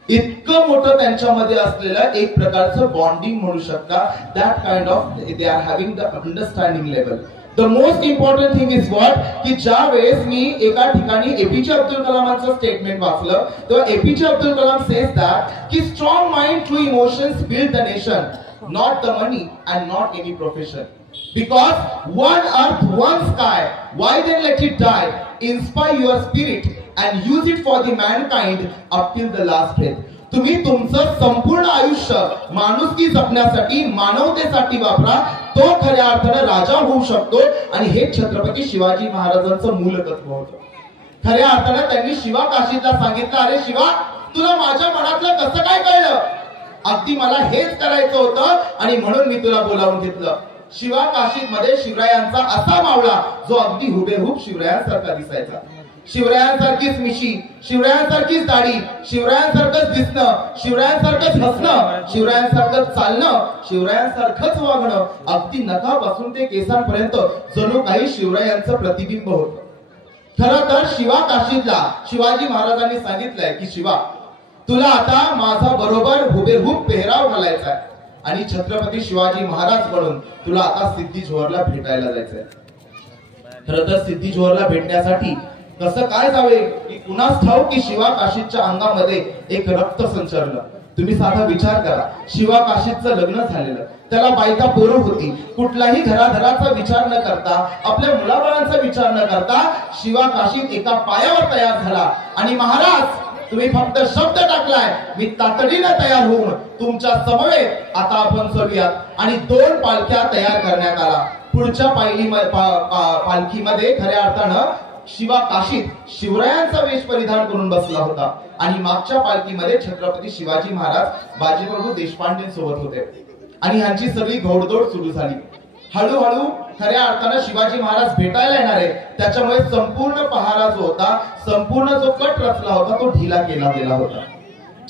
इतकं मोठं त्यांच्यामध्ये असलेलं एक प्रकारचं बॉन्डिंग म्हणू शकता. That kind of they are having the understanding level. The most important thing is what की ज्या वेळेस मी एका ठिकाणी एपीजे अब्दुल कलामांचं स्टेटमेंट वाचलं तेव्हा APJ Abdul Kalam says that की strong mind, true emotions build the nation, not the money and not any profession. Because one earth, one sky, why then let it die? Inspire your spirit and use it for the mankind up till the last breath. तुम्ही तुमचं संपूर्ण आयुष्य माणुसकी जपण्यासाठी, मानवतेसाठी वापरा. तो खऱ्या अर्थानं राजा होऊ शकतो आणि हे छत्रपती शिवाजी महाराजांचं मूलतत्व होतं. खऱ्या अर्थानं त्यांनी शिवा काशीदला सांगितलं, अरे शिवा तुला माझ्या मनातलं कसं काय कळलं? अगदी मला हेच करायचं होतं आणि म्हणून मी तुला बोलावून घेतलं. शिवा काशीद मध्ये शिवरायांचा असा मावळा जो अगदी हुबेहूब शिवरायांसारखा दिसायचा. शिवरायांसारखीच मिशी, शिवरायांसारखीच दाढी, शिवरायांसारखंच दिसणं, शिवरायांसारखंच हसणं, शिवरायांसारखंच चालणं, शिवरायांसारखंच वागणं, अगदी नखापासून ते केसांपर्यंत जणू काही शिवरायांचं प्रतिबिंब होतं. खरं तर शिवा काशीदला शिवाजी महाराजांनी सांगितलंय की शिवा तुला आता माझा बरोबर हुबेहूब पेहराव घालायचा आहे आणि छत्रपती शिवाजी महाराज म्हणून तुला आता सिद्धी जोहरला भेटायला जायचंय. खरं तर सिद्धी जोहरला भेटण्यासाठी कसं काय जावे की कुणास ठाऊक की शिवा काशीदच्या अंगामध्ये एक रक्त संचरलं. तुम्ही साधा विचार करा, शिवा काशीदचं लग्न झालेलं, त्याला बायका पोरं होती, कुठलाही घराघराचा विचार न करता, आपल्या मुलाबाळांचा विचार न करता शिवा काशीद एका पायावर तयार झाला. आणि महाराज तुम्ही फक्त शब्द टाकलाय, मी तातडीनं तयार होऊन तुमच्या समवेत आता आपण चलूयात. आणि 2 पालख्या तयार करण्यात आला. पुढच्या पालखीमध्ये खऱ्या अर्थानं शिवा काशीद शिवरायांचा वेश परिधान करून बसला होता आणि मागच्या पालखीमध्ये छत्रपती शिवाजी महाराज बाजीप्रभू देशपांडेंसोबत होते. आणि ह्यांची सगळी घोडदौड सुरू झाली. हळूहळू खऱ्या अर्थानं शिवाजी महाराज भेटायला येणार आहे, त्याच्यामुळे संपूर्ण पहारा जो होता, संपूर्ण जो कट रचला होता तो ढिला केला गेला होता.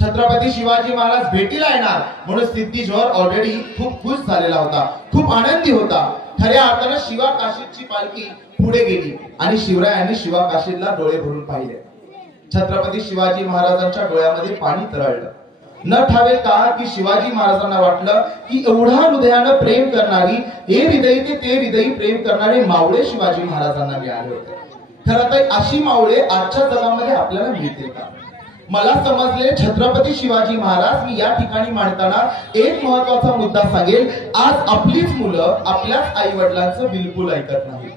छत्रपती शिवाजी महाराज भेटीला येणार म्हणून सिद्धी जोहर ऑलरेडी खूप खुश झालेला होता, खूप आनंदी होता. खऱ्या अर्थानं शिवा काशीदची पालखी पुढे गेली आणि शिवरायांनी शिवा काशीदला डोळे भरून पाहिले. छत्रपती शिवाजी महाराजांच्या डोळ्यामध्ये पाणी तरळलं. न ठावे का की शिवाजी महाराजांना वाटलं की एवढा हृदयानं प्रेम करणारी, हे हृदय ते हृदय प्रेम करणारे मावळे शिवाजी महाराजांना मिळाले होते. खरं तर अशी मावळे आजच्या जगामध्ये आपल्याला मिळतील का? मला समजले छत्रपती शिवाजी महाराज मी या ठिकाणी मांडताना एक महत्वाचा मुद्दा सांगेल. आज आपलीच मुलं आपल्याच आई वडिलांचं बिलकुल ऐकत नाही.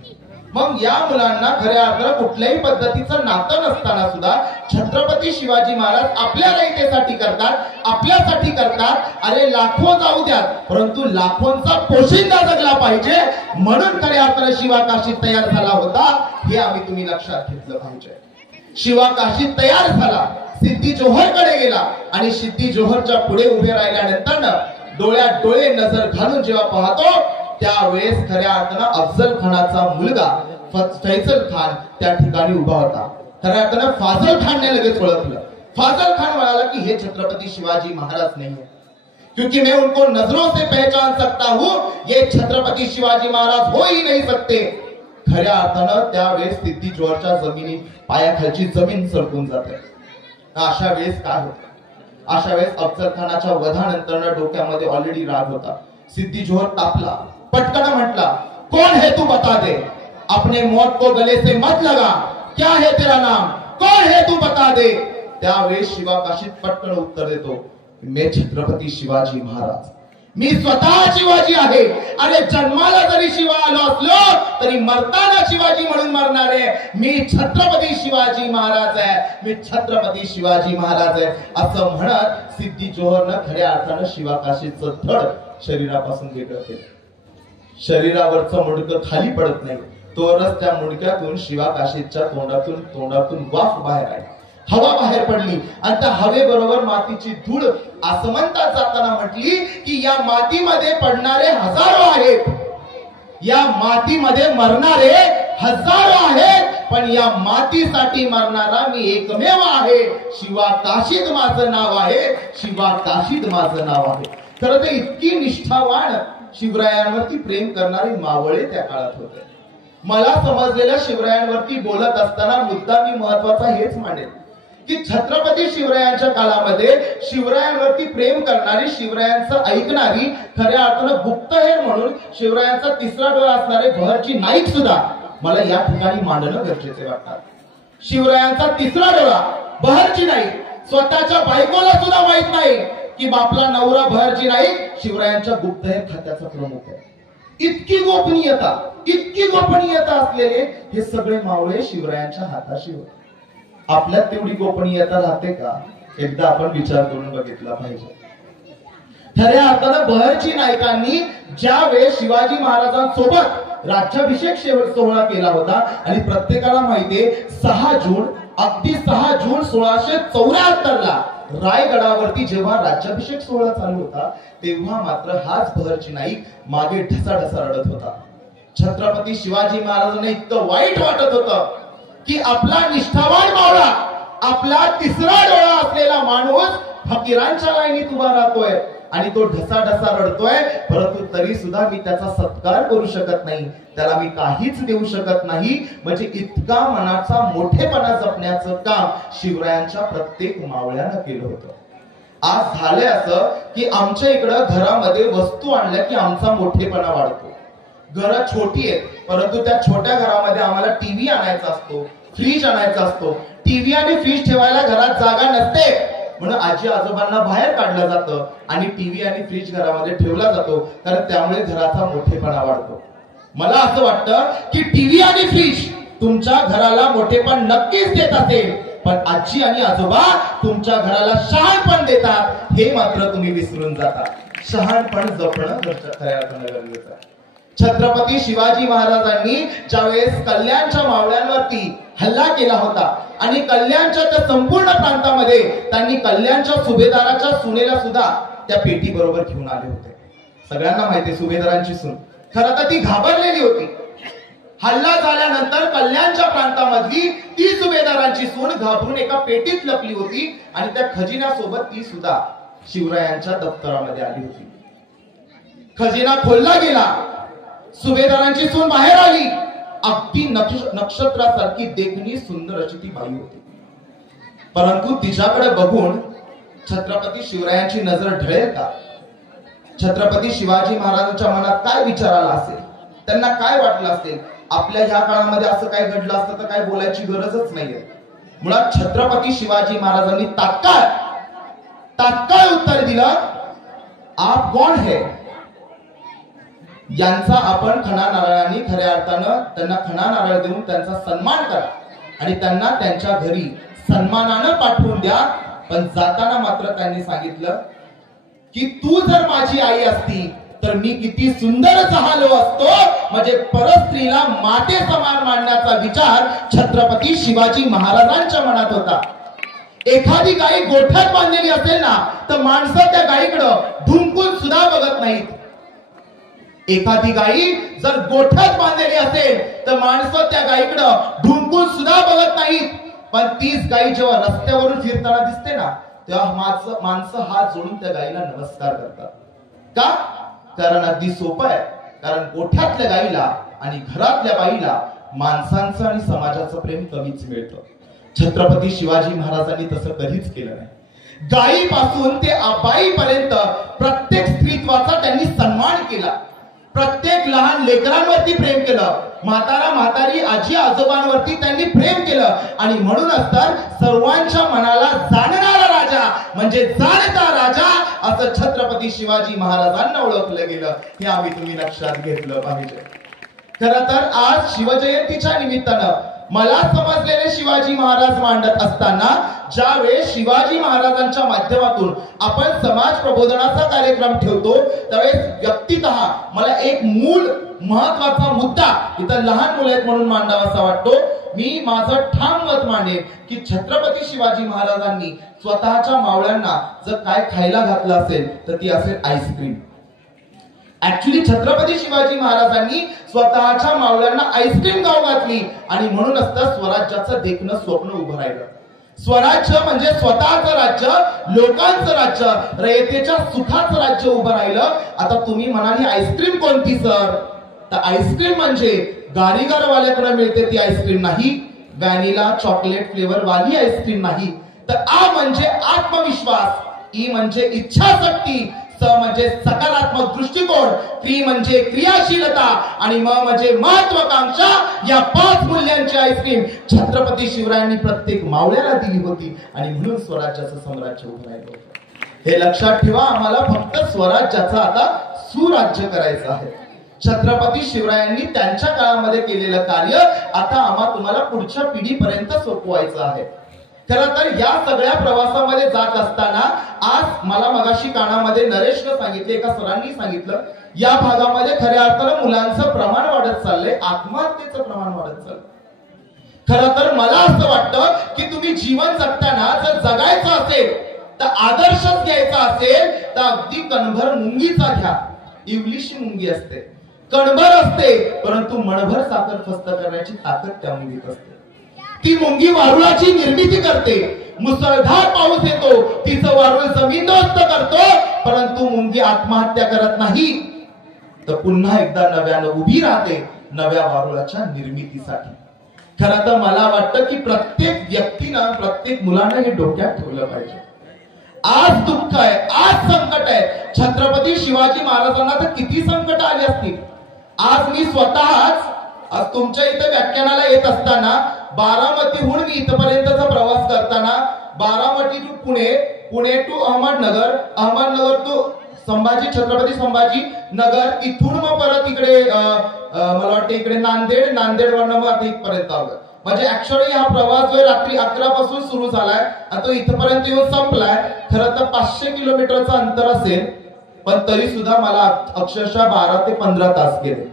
मग या मुलांना खऱ्या अर्थानं कुठल्याही पद्धतीचं नातं नसताना सुद्धा छत्रपती शिवाजी महाराज आपल्या रयतेसाठी करतात, आपल्यासाठी करतात. अरे लाखो जाऊ द्या, परंतु लाखोंचा पोशिंदा जगला पाहिजे म्हणून खऱ्या अर्थानं शिवा काशीद तयार झाला होता, हे आम्ही तुम्ही लक्षात घेतलं पाहिजे. शिवा काशीद तयार झाला, सिद्धी जोहरकडे गेला आणि सिद्धी जोहरच्या पुढे उभे राहिल्यानंतर डोळ्यात डोळे नजर घालून जेव्हा पाहतो त्यावेळेस खऱ्या अर्थानं अफजल खानाचा मुलगा फैसल खान त्या ठिकाणी उभा होता. खऱ्या अर्थानं फाजल खानने लगेच ओळखलं. फाजल खान म्हणाला की हे छत्रपती शिवाजी महाराज नहीं है, क्योंकि मैं उनको नजरों से पहचान सकता हूं, ये छत्रपती शिवाजी महाराज हो ही नहीं सकते. खऱ्या अर्थानं त्यावेळेस सिद्धी जोहरच्या जमिनी पायाखालची जमीन सरकून जाते. अशा वेळेस काय होतं? अशा वेळेस अफजल खानाच्या वधानंतर डोक्यामध्ये ऑलरेडी राग होता. सिद्धी जोहर तापला, पटकन म्हटला, कौन है तू बता दे, अपने मौत को गले से मत लगा, क्या है तेरा नाम, कौन है तू बता दे. त्यावेळेस शिवा काशीद पटकन उत्तर देतो, मैं छत्रपती शिवाजी महाराज, मी स्वतः शिवाजी आहे. अरे जन्माला जरी शिवा आलो असलो तरी मरताना शिवाजी म्हणून मरणार आहे. मी छत्रपती शिवाजी महाराज आहे, मी छत्रपती शिवाजी महाराज आहे असं म्हणत सिद्धी जोहरनं खऱ्या अर्थानं शिवा काशीदचं धड शरीरापासून वेगळं केलं. शरीरावरचं मुंडकं खाली पडत नाही, तोवरच त्या मुंडक्यातून शिवा काशीदच्या तोंडातून वाफ बाहेर आली, हवा बाहेर पडली आणि त्या हवेबरोबर मातीची धूळ आसमंतात जाताना म्हटली की या मातीमध्ये पडणारे हजारो आहेत, या मातीमध्ये मरणारे हजारो आहेत, पण या मातीसाठी मरणारा मी एकमेव आहे. शिवा काशीद माझं नाव आहे, शिवा काशीद माझं नाव आहे. खरं तर इतकी निष्ठावान शिवरायांवरती प्रेम करणारी मावळे त्या काळात होते. मला समजलेल्या शिवरायांवरती बोलत असताना मुद्दा मी महत्वाचा हेच मांडेल की छत्रपती शिवरायांच्या काळामध्ये शिवरायांवरती प्रेम करणारी, शिवरायांचं ऐकणारी, खऱ्या अर्थानं गुप्तहेर म्हणून शिवरायांचा तिसरा डोळा असणारे बहरची नाईक सुद्धा मला या ठिकाणी मांडणं गरजेचे वाटतात. शिवरायांचा तिसरा डोळा बहरची नाईक स्वतःच्या बायकोला सुद्धा माहित नाही की बापला नवरा बहरची नाईक शिवरायांच्या गुप्तहेर खात्याचा प्रमुख आहे. इतकी गोपनीयता असलेले हे सगळे मावळे शिवरायांच्या हाताशी होते. आपल्यात तेवढी गोपनीयता राहते का? एकदा आपण विचार करून बघितला पाहिजे. खऱ्या अर्थानं बहरची नायकांनी ज्या वेळेस शिवाजी महाराजांसोबत राज्याभिषेक सोहळा केला होता आणि प्रत्येकाला माहितीये 6 जून, अगदी 6 जून 1674 ला रायगडावरती जेव्हा राज्याभिषेक सोहळा चालू होता तेव्हा मात्र हाच बहरची नाईक मागे ढसाढसा रडत होता. छत्रपती शिवाजी महाराजांना इतकं वाईट वाटत होतं की आपला निष्ठावान मावळा, आपला तिसरा डोळा असलेला माणूस फकीरांच्या लाईनीत उभा राहतोय आणि तो ढसाढसा रडतोय, परंतु तरी सुद्धा मी त्याचा सत्कार करू शकत नाही, त्याला मी काहीच देऊ शकत नाही. म्हणजे इतका मनाचा मोठेपणा जपण्याचं काम शिवरायांच्या प्रत्येक मावळ्यानं केलं होतं. आज झालंय असं की आमच्या इकडं घरामध्ये वस्तू आणल्या की आमचा मोठेपणा वाढतो. घरं छोटी आहेत, परंतु त्या छोट्या घरामध्ये आम्हाला टीव्ही आणायचा असतो, फ्रीज आणायचा असतो. टीव्ही आणि फ्रीज ठेवायला घरात जागा नसते, म्हणून आजी आजोबांना बाहेर काढलं जातं आणि टीव्ही आणि फ्रीज घरामध्ये ठेवला जातो, कारण त्यामुळे घराचा मोठेपणा वाढतो. मला असं वाटतं की टीव्ही आणि फ्रीज तुमच्या घराला मोठेपण नक्कीच देत असेल, पण आजी आणि आजोबा तुमच्या घराला शहाणपण देतात, हे मात्र तुम्ही विसरून जाता. शहाणपण जपणं खऱ्या अर्थानं गरजेचं आहे. छत्रपती शिवाजी महाराजांनी ज्यावेळेस कल्याणच्या मावळ्यांवरती हल्ला केला होता आणि कल्याणच्या त्या संपूर्ण प्रांतामध्ये त्यांनी कल्याणच्या सुभेदाराच्या सुनेला सुद्धा त्या पेटी बरोबर घेऊन आले होते. सगळ्यांना माहिती आहे सुभेदारांची सून खरं तर ती घाबरलेली होती. हल्ला झाल्यानंतर कल्याणच्या प्रांतामधली ती सुभेदारांची सून घाबरून एका पेटीत लपली होती आणि त्या खजिन्यासोबत ती सुद्धा शिवरायांच्या दप्तरामध्ये आली होती. खजिना खोलला गेला, सुभेदारांची सून बाहेर आली. अगदी नक्षत्रासारखी देखणी सुंदर अशी ती बाई होती, परंतु तिच्याकडे बघून छत्रपती शिवरायांची नजर ढळेल का? छत्रपती शिवाजी महाराजांच्या मनात काय विचार आला असेल, त्यांना काय वाटलं असेल? आपल्या ह्या काळामध्ये असं काय घडलं असतं तर काय बोलायची गरजच नाहीये. मुळात छत्रपती शिवाजी महाराजांनी तात्काळ उत्तर दिलं, आप कौन है? यांचा आपण खणा नारळांनी खऱ्या अर्थानं त्यांना खणा नारळ देऊन त्यांचा सन्मान करा आणि त्यांना त्यांच्या घरी सन्मानानं पाठवून द्या. पण जाताना मात्र त्यांनी सांगितलं की तू जर माझी आई असती तर मी किती सुंदर झालो असतो. म्हणजे परस्त्रीला माते समान मानण्याचा विचार छत्रपती शिवाजी महाराजांच्या मनात होता. एखादी गाई गोठ्यात बांधलेली असेल ना तर माणसं त्या गायीकडे ढुंकून सुद्धा बघत नाहीत. एखादी गाई जर गोठ्यात बांधलेली असेल तर माणसं त्या गायीकडे ढुंकून सुद्धा बघत नाहीत. पण तीच गाई जेव्हा रस्त्यावरून फिरताना दिसते ना तेव्हा माणसं हात जोडून त्या गायीला नमस्कार करतात. का? कारण अगदी सोपं आहे. कारण गोठ्यातल्या गायीला आणि घरातल्या बाईला माणसांचं आणि समाजाचं प्रेम कमीच मिळतं. छत्रपती शिवाजी महाराजांनी तसं कधीच केलं नाही. गायीपासून ते बाईपर्यंत प्रत्येक स्त्रीत्वाचा त्यांनी सन्मान केला. प्रत्येक लहान लेकरांवरती प्रेम केलं. म्हातारी आजी आजोबांवरती त्यांनी प्रेम केलं. आणि म्हणूनच तर सर्वांच्या मनाला जाणणारा राजा म्हणजे जाणता राजा असं छत्रपती शिवाजी महाराजांना ओळखलं गेलं. हे आम्ही तुम्ही लक्षात घेतलं पाहिजे. खरं तर आज शिवजयंतीच्या निमित्तानं मला समजलेले शिवाजी महाराज मांडत असताना ज्यावेळेस शिवाजी महाराजांच्या माध्यमातून आपण समाज प्रबोधनाचा कार्यक्रम ठेवतो त्यावेळेस व्यक्तितः मला एक मूल महत्वाचा मुद्दा इथं लहान मुलं आहेत म्हणून मांडावासा वाटतो. मी माझं ठाम मत मांडेन की छत्रपती शिवाजी महाराजांनी स्वतःच्या मावळ्यांना जर काय खायला घातलं असेल तर ती असेल आईस्क्रीम. ऍक्च्युली छत्रपती शिवाजी महाराजांनी स्वतःच्या मावळ्यांना आईस्क्रीम खाऊ घातली आणि म्हणूनच तर स्वराज्याचं देखणं स्वप्न उभं राहिलं. स्वराज्य म्हणजे स्वतःचं राज्य, लोकांचं राज्य, रयतेच्या सुखाचं राज्य उभं राहिलं. आता तुम्ही म्हणाली आईस्क्रीम कोणती सर? तर आईस्क्रीम म्हणजे गाडीगारवाल्याकडे मिळते ती आईस्क्रीम नाही, व्हॅनिला चॉकलेट फ्लेवर वाली आईस्क्रीम नाही. तर आ म्हणजे आत्मविश्वास, ई म्हणजे इच्छाशक्ती, स म्हणजे सकारात्मक दृष्टिकोन, क्री म्हणजे क्रियाशीलता आणि म म्हणजे महत्वाकांक्षा. या 5 मूल्यांची आईस्क्रीम छत्रपती शिवरायांनी प्रत्येक मावळ्याला दिली होती आणि म्हणून स्वराज्याचं साम्राज्य उभं राहिलं होतं. हे लक्षात ठेवा. आम्हाला फक्त स्वराज्याचं आता सुराज्य करायचं आहे. छत्रपती शिवरायांनी त्यांच्या काळामध्ये केलेलं कार्य आता आम्हाला तुम्हाला पुढच्या पिढीपर्यंत सोपवायचं आहे. खरं तर या सगळ्या प्रवासामध्ये जात असताना आज मला मगाशी कानामध्ये नरेशनं सांगितले, एका सरांनी सांगितलं, या भागामध्ये खऱ्या अर्थानं मुलांचं प्रमाण वाढत चाललंय, आत्महत्येचं प्रमाण वाढत चाललंय. खरं तर मला असं वाटतं की तुम्ही जीवन जगताना जर जगायचं असेल तर आदर्शच घ्यायचा असेल तर अगदी कणभर मुंगीचा घ्या. इवलीशी मुंगी असते, कणभर असते, परंतु मणभर साखर फस्त करण्याची ताकद त्या मुंगीत असते. ती मुंगी वारुळाची निर्मिती करते. मुसळधार पाऊस येतो, तिचं वारुळ जमीनदोस्त करतो, परंतु मुंगी आत्महत्या करत नाही, तर पुन्हा एकदा नव्यानं उभी राहते नव्या वारुळाच्या निर्मितीसाठी. खरं तर मला वाटतं की प्रत्येक व्यक्तीनं, प्रत्येक मुलानं हे डोक्यात ठेवलं पाहिजे. आज दुःख आहे, आज संकट आहे. छत्रपती शिवाजी महाराजांना तर किती संकट आली असतील. आज मी स्वतःच आज तुमच्या इथे व्याख्यानाला येत असताना बारामतीहून मी इथपर्यंतचा प्रवास करताना Baramati to Pune, Pune to Ahmednagar, Ahmednagar to Chhatrapati Sambhaji Nagar, इथून मग परत इकडे मला वाटतं इकडे नांदेड, नांदेडवरनं मग आता इथपर्यंत आलो. म्हणजे ऍक्च्युअली हा प्रवास जो रात्री 11 पासून सुरू झालाय आणि तो इथपर्यंत येऊन संपलाय. खरं तर 500 किलोमीटरचं अंतर असेल, पण तरी सुद्धा मला अक्षरशः 12 ते 15 तास गेले.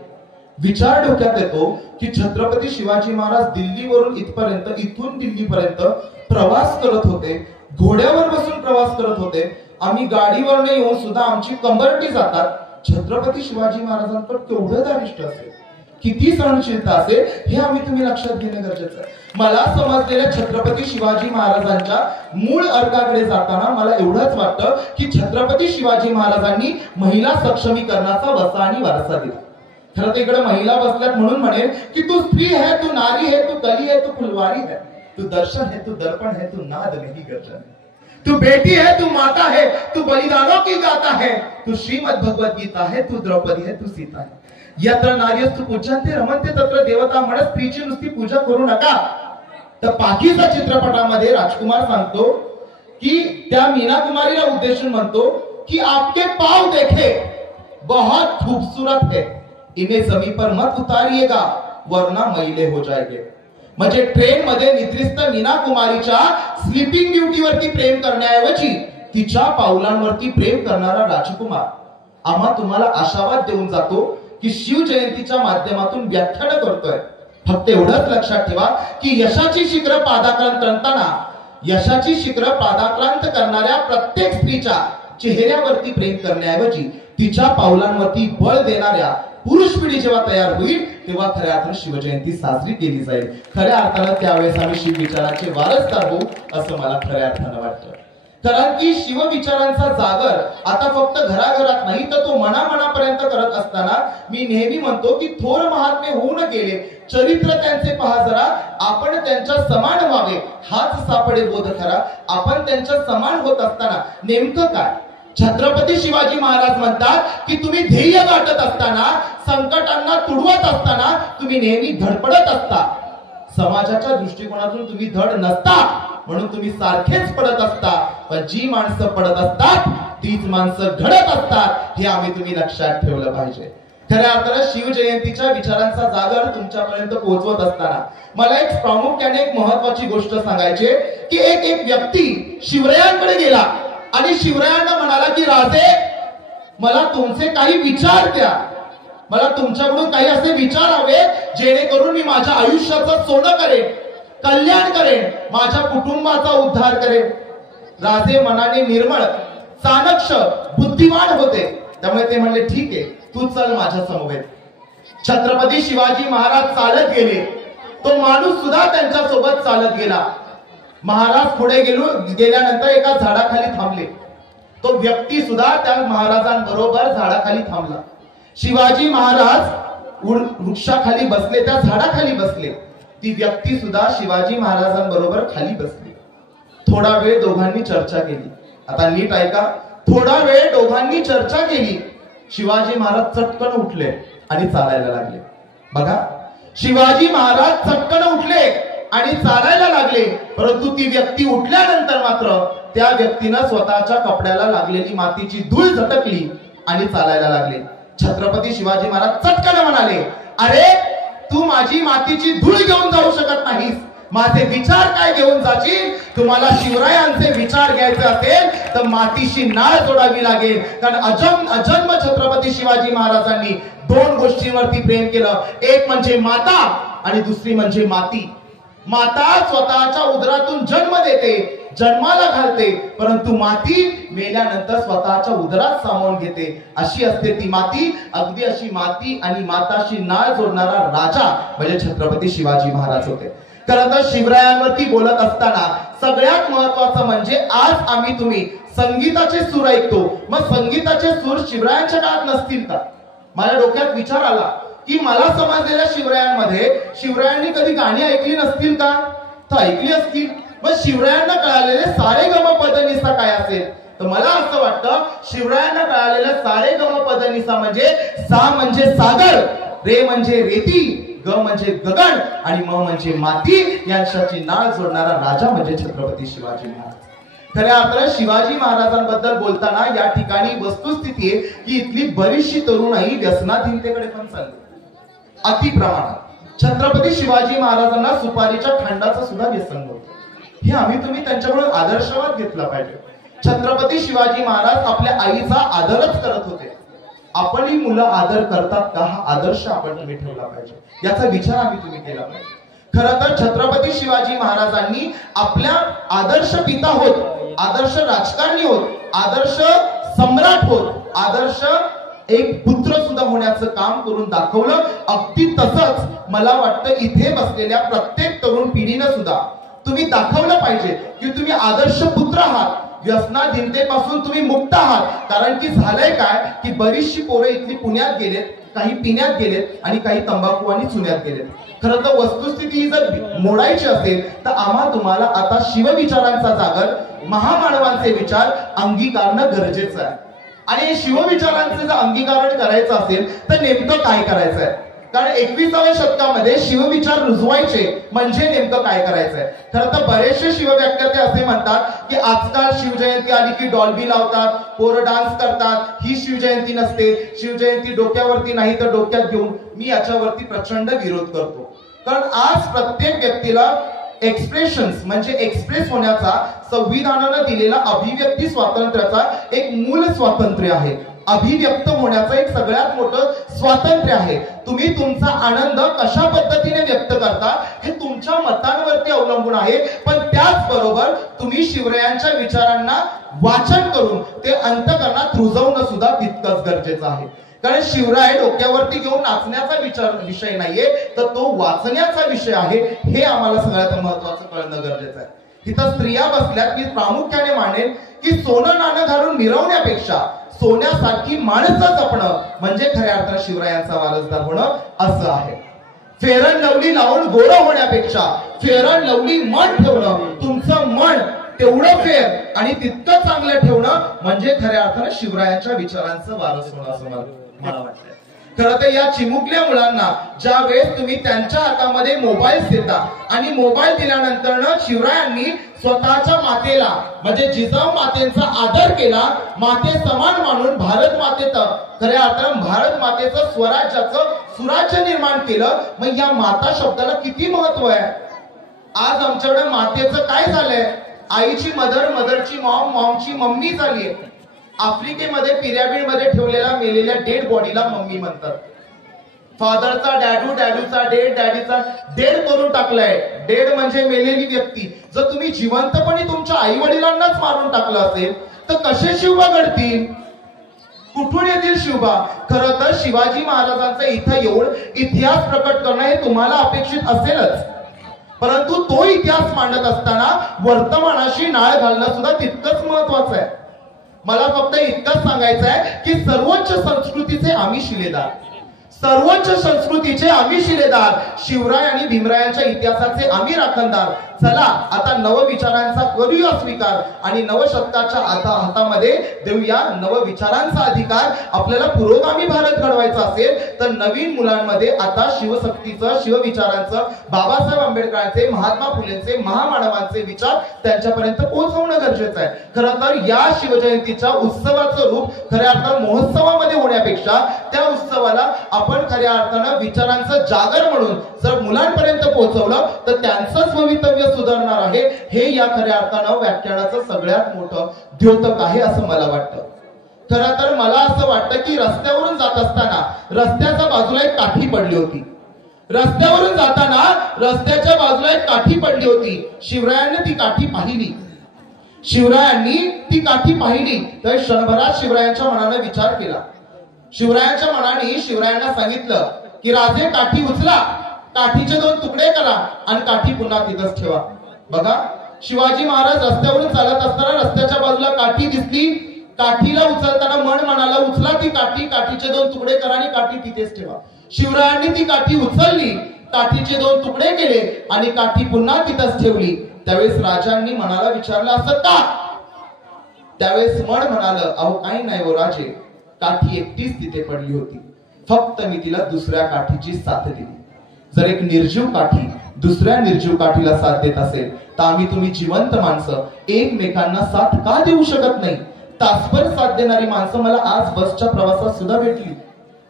विचार डोक्यात येतो की छत्रपती शिवाजी महाराज दिल्लीवरून इथपर्यंत, इथून दिल्लीपर्यंत प्रवास करत होते, घोड्यावर बसून प्रवास करत होते. आम्ही गाडीवरनं येऊन सुद्धा आमची कंबरटी जातात. छत्रपती शिवाजी महाराजांवर केवढं दारिष्ट असेल, किती सहनशीलता असेल, हे आम्ही तुम्ही लक्षात घेणं गरजेचं आहे. मला समजलेल्या छत्रपती शिवाजी महाराजांच्या मूळ अर्काकडे जाताना मला एवढंच वाटतं की छत्रपती शिवाजी महाराजांनी महिला सक्षमीकरणाचा वसा आणि वारसा दिला. खरं तर इकडे महिला बसल्यात म्हणून म्हणेल की तू स्त्री है, तू नारी है, तू कली है, तू फुलवारी है, तू दर्शन है, तू दर्पण है, तू नाद नहीं गर्जन है, तू बेटी है, तू माता है, तू बलिदानों की गाता है, तू श्रीमद भगवत गीता है, तू द्रौपदी है, तू सीता है. यत्र नार्यस्तु पूज्यन्ते रमन्ते तत्र देवता म्हणत स्त्रीची नुसती पूजा करू नका. तर पाकीचा चित्रपटामध्ये राजकुमार सांगतो की त्या मीना कुमारीला उद्देशून म्हणतो की आपके पाव देखे बहुत खूबसूरत है, इन्हें जमीन पर मत उतारिएगा वरना मैले हो जाएंगे. म्हणजे ट्रेन मध्ये निद्रिस्त मीना कुमारीच्या स्लीपिंग ड्युटीवरती प्रेम करण्याऐवजी तिच्या पावलांवरती प्रेम करणारा राजकुमार आम्हा तुम्हाला आशावाद देऊन जातो की शिवजयंतीच्या माध्यमातून व्याख्यान करतोय. फक्त एवढंच लक्षात ठेवा की यशाची शिखर पादाक्रांत करणाऱ्या प्रत्येक स्त्रीच्या चेहऱ्यावरती प्रेम करण्याऐवजी तिच्या पावलांवरती बळ देणाऱ्या पुरुष पिढी जेव्हा तयार होईल तेव्हा खऱ्या अर्थाने शिवजयंती साजरी केली जाईल. खऱ्या अर्थानं त्यावेळेस आम्ही शिवविचाराचे वारसदार होऊ असं मला खऱ्या अर्थानं वाटतं. कारण की शिवविचारांचा जागर आता फक्त घराघरात नाही तर तो मनामनापर्यंत करत असताना मी नेहमी म्हणतो की थोर महात्मे होऊन गेले, चरित्र त्यांचे पहा जरा, आपण त्यांच्या समान व्हावे हाच सापडे बोध खरा. आपण त्यांच्या समान होत असताना नेमकं काय? छत्रपती शिवाजी महाराज म्हणतात की तुम्ही ध्येय गाठत असताना, संकटांना तुडवत असताना तुम्ही नेहमी धडपडत असता. समाजाच्या दृष्टिकोनातून तुम्ही धड नसता म्हणून तुम्ही सारखेच पडत असता. पण जी माणसं पडत असतात तीच माणसं घडत असतात, हे आम्ही तुम्ही लक्षात ठेवलं पाहिजे. खऱ्या अर्थानं शिवजयंतीच्या विचारांचा जागर तुमच्यापर्यंत पोहोचवत असताना मला एक प्रामुख्याने एक महत्वाची गोष्ट सांगायची की एक व्यक्ती शिवरायांकडे गेला आणि शिवरायांना म्हणाला की राजे, मला तुमचे काही विचार द्या, मला तुमच्याकडून काही असे विचार हवे जेणेकरून मी माझ्या आयुष्याचं सोनं करेन, कल्याण करेन, माझ्या कुटुंबाचा उद्धार करेन. राजे मनाने निर्मळ, चाणक्ष, बुद्धिमान होते. त्यामुळे ते म्हणले ठीक आहे, तू चल माझ्या समवेत. छत्रपती शिवाजी महाराज चालत गेले, तो माणूस सुद्धा त्यांच्या सोबत चालत गेला. महाराज पुढे गेल्यानंतर एका झाडाखाली थांबले. तो व्यक्ती सुद्धा त्या महाराजांबरोबर झाडाखाली थांबला. शिवाजी महाराज वृक्षाखाली बसले, त्या झाडाखाली बसले. ती व्यक्ती सुद्धा शिवाजी महाराजांबरोबर खाली बसली. थोडा वेळ दोघांनी चर्चा केली. आता नीट ऐका, थोडा वेळ दोघांनी चर्चा केली. शिवाजी महाराज चटकन उठले आणि चालायला लागले. बघा, शिवाजी महाराज चटकन उठले आणि चालायला लागले. परंतु ती व्यक्ती उठल्यानंतर मात्र त्या व्यक्तीनं स्वतःच्या कपड्याला लागलेली मातीची धूळ झटकली आणि चालायला लागले. छत्रपती शिवाजी महाराज चटकन म्हणाले, अरे तू माझी मातीची धूळ घेऊन जाऊ शकत नाहीस, माझे विचार काय घेऊन जाशील? तुम्हाला शिवरायांचे विचार घ्यायचे असेल तर मातीशी नाळ जोडावी लागेल. कारण अजन्म छत्रपती शिवाजी महाराजांनी दोन गोष्टींवरती प्रेम केलं. एक म्हणजे माता आणि दुसरी म्हणजे माती. माता स्वतःच्या उदरातून जन्म देते, जन्माला घालते, परंतु माती मेल्यानंतर स्वतःच्या उदरात सामावून घेते. अशी असते ती माती. अगदी अशी माती आणि माताशी नाळ जोडणारा राजा म्हणजे छत्रपती शिवाजी महाराज होते. खरं तर शिवरायांवरती बोलत असताना सगळ्यात महत्वाचं म्हणजे आज आम्ही तुम्ही संगीताचे सूर ऐकतो. मग संगीताचे सूर शिवरायांच्या काळात नसतील का? माझ्या डोक्यात विचार आला की मला समजलेल्या शिवरायांनी कधी गाणी ऐकली नसतील का? तर ऐकली असतील. मग शिवरायांना कळालेले सारे गम पदनिसा काय असेल? तर मला असं वाटतं शिवरायांना कळालेलं सारे गम पदनिसा म्हणजे सा म्हणजे सागर, रे म्हणजे रेती, ग म्हणजे गगन आणि म म्हणजे माती यांच्याची नाळ जोडणारा राजा म्हणजे छत्रपती शिवाजी महाराज. खऱ्या अर्थाने शिवाजी महाराजांबद्दल बोलताना या ठिकाणी वस्तुस्थिती आहे की इथली बरीचशी तरुणाई व्यसनाधीनतेकडे पण चालली अति प्रमाणात. छत्रपती शिवाजी महाराजांना सुपारीच्या खंडाचं सुद्धा व्यसन होतं. हे आम्ही तुम्ही त्यांच्याकडून आदर्शवाद घेतला पाहिजे. छत्रपती शिवाजी महाराज आपल्या आईचा आदरच करत होते. आपण ही मुलं आदर करतात का हा आदर्श आपण तुम्ही ठेवला पाहिजे, याचा विचार आम्ही तुम्ही केला पाहिजे. खरं तर छत्रपती शिवाजी महाराजांनी आपल्या आदर्श पिता होत, आदर्श राजकारणी होत, आदर्श सम्राट होत, आदर्श एक पुत्र सुद्धा होण्याचं काम करून दाखवलं. अगदी तसंच मला वाटतं इथे बसलेल्या प्रत्येक तरुण पिढीनं सुद्धा तुम्ही दाखवलं पाहिजे की तुम्ही आदर्श पुत्र आहात. व्यसनाधीनतेपासून तुम्ही मुक्त आहात. कारण की झालंय काय की बरीचशी पोरं इथली पुण्यात गेलेत, काही पिण्यात गेलेत आणि काही तंबाखू आणि चुन्यात गेलेत. खरं तर वस्तुस्थिती जर मोडायची असेल तर आम्हा तुम्हाला आता शिवविचारांचा जागर, महामानवांचे विचार अंगीकारणं गरजेचं आहे. आणि शिवविचारांचे जर अंगीकरण करायचं असेल तर नेमकं काय करायचं आहे. कारण 21व्या शतकामध्ये शिवविचार रुजवायचे म्हणजे नेमकं काय करायचंय. खरं तर बरेचसे शिवव्याख्याते असे म्हणतात की आजकाल शिवजयंती आली की डॉल्बी लावतात, पोरं डान्स करतात. ही शिवजयंती नसते. शिवजयंती डोक्यावरती नाही तर डोक्यात घेऊन. मी याच्यावरती प्रचंड विरोध करतो. कारण आज प्रत्येक व्यक्तीला एक्सप्रेशन्स म्हणजे एक्सप्रेस होण्याचा संविधानानं दिलेला अभिव्यक्ती स्वातंत्र्याचा एक मूल स्वातंत्र्य आहे. अभिव्यक्त होण्याचं एक सगळ्यात मोठं स्वातंत्र्य आहे. तुम्ही तुमचा आनंद कशा पद्धतीने व्यक्त करता हे तुमच्या मतांवरती अवलंबून आहे. पण त्याचबरोबर तुम्ही शिवरायांच्या विचारांना वाचन करून ते अंतःकरणात रुजवणं सुद्धा तितकंच गरजेचं आहे. कारण शिवराय डोक्यावरती घेऊन नाचण्याचा विषय नाहीये, तर तो वाचण्याचा विषय आहे. हे आम्हाला सगळ्यात महत्वाचं कळणं गरजेचं आहे. इथं स्त्रिया बसल्यात. मी प्रामुख्याने मानेन की सोनं नाणं घालून मिरवण्यापेक्षा सोन्यासारखी माणसं जपणं म्हणजे खऱ्या अर्थाने शिवरायांचा वारसदार होणं असं आहे. फेअर अँड लवली लावून गोरं होण्यापेक्षा फेअर अँड लवली मन ठेवणं, तुमचं मन तेवढं फेअर आणि तितकं चांगलं ठेवणं म्हणजे खऱ्या अर्थाने शिवरायांच्या विचारांचं वारस होणं असं मला वाटतं. खरं तर या चिमुकल्या मुलांना ज्या वेळेस तुम्ही त्यांच्या हातामध्ये मोबाईल देता आणि मोबाईल दिल्यानंतर शिवरायांनी स्वतःच्या मातेला म्हणजे जिजाऊ मातेचा आदर केला, माते समान मानून भारत मातेचं खऱ्या अर्थानं भारत मातेचं स्वराज्याचं सुराज्य निर्माण केलं. मग या माता शब्दाला किती महत्व आहे. आज आमच्याकडे मातेचं काय झालंय, आईची मदर, मदरची मॉम, मॉमची मम्मी झालीये. आफ्रिकेमध्ये पिरॅमिड मध्ये ठेवलेल्या मेलेल्या डेड बॉडीला मम्मी म्हणतात. फादरचा डॅडू, डॅडूचा डेड, डॅडीचा डेड करून टाकलाय. डेड म्हणजे मेलेली व्यक्ती. जर तुम्ही जिवंतपणे तुमच्या आई वडिलांनाच मारून टाकलं असेल तर कसे शिवबा घडतील, कुठून येतील शिवबा. खरं तर शिवाजी महाराजांचा इथं येऊन इतिहास प्रकट करणं हे तुम्हाला अपेक्षित असेलच, परंतु तो इतिहास मांडत असताना वर्तमानाशी नाळ घालणं सुद्धा तितकंच महत्वाचं आहे. मला फक्त इतकंच सांगायचं आहे की सर्वोच्च संस्कृतीचे आम्ही शिलेदार, सर्वोच्च संस्कृतीचे आम्ही शिलेदार, शिवराय आणि भीमरायांच्या इतिहासाचे आम्ही राखणदार. चला आता नवविचारांचा करूया स्वीकार आणि नवशतकाच्या हातामध्ये देऊया नवविचारांचा अधिकार. आपल्याला पुरोगामी भारत घडवायचा असेल तर नवीन मुलांमध्ये आता शिवशक्तीचं, शिवविचारांचं, बाबासाहेब आंबेडकरांचे, महात्मा फुलेंचे, महामानवांचे विचार त्यांच्यापर्यंत पोहोचवणं गरजेचं आहे. खरं तर या शिवजयंतीच्या उत्सवाचं रूप खऱ्या अर्थानं महोत्सवामध्ये होण्यापेक्षा त्या उत्सवाला आपण खऱ्या अर्थानं विचारांचं जागर म्हणून जर मुलांपर्यंत पोहोचवलं तर त्यांचंच भवितव्य सुधारणार आहे. हे या खऱ्या अर्थानं व्याख्यानाचं सगळ्यात मोठं द्योतक आहे असं मला वाटतं. खरं तर मला असं वाटतं की रस्त्यावरून जात असताना रस्त्याच्या बाजूला एक काठी पडली होती. रस्त्यावरून जाताना रस्त्याच्या बाजूला एक काठी पडली होती. शिवरायांनी ती काठी पाहिली. शिवरायांनी ती काठी पाहिली तर क्षणभरात शिवरायांच्या मनाने विचार केला. शिवरायांच्या मनाने शिवरायांना सांगितलं की राजे काठी उचला, काठीचे 2 तुकडे करा आणि काठी पुन्हा तिथंच ठेवा. बघा शिवाजी महाराज रस्त्यावरून चालत असताना रस्त्याच्या बाजूला काठी दिसली. काठीला उचलताना मन म्हणाला उचला ती काठी, काठीचे 2 तुकडे करा आणि काठी तिथेच ठेवा. शिवरायांनी ती काठी उचलली, काठीचे 2 तुकडे केले आणि काठी पुन्हा तिथंच ठेवली. त्यावेळेस राजांनी मनाला विचारलं असं का. त्यावेळेस मन म्हणालं अहो काही नाही हो राजे, काठी एकटीच तिथे पडली होती, फक्त मी तिला दुसऱ्या काठीची साथ दिली. जर एक निर्जीव काठी दुसऱ्या निर्जीव काठीला साथ देत असेल तर आम्ही तुम्ही जिवंत माणसं एकमेकांना साथ का देऊ शकत नाही? तासभर साथ देणारी माणसं मला आज बसच्या प्रवासात सुद्धा भेटली.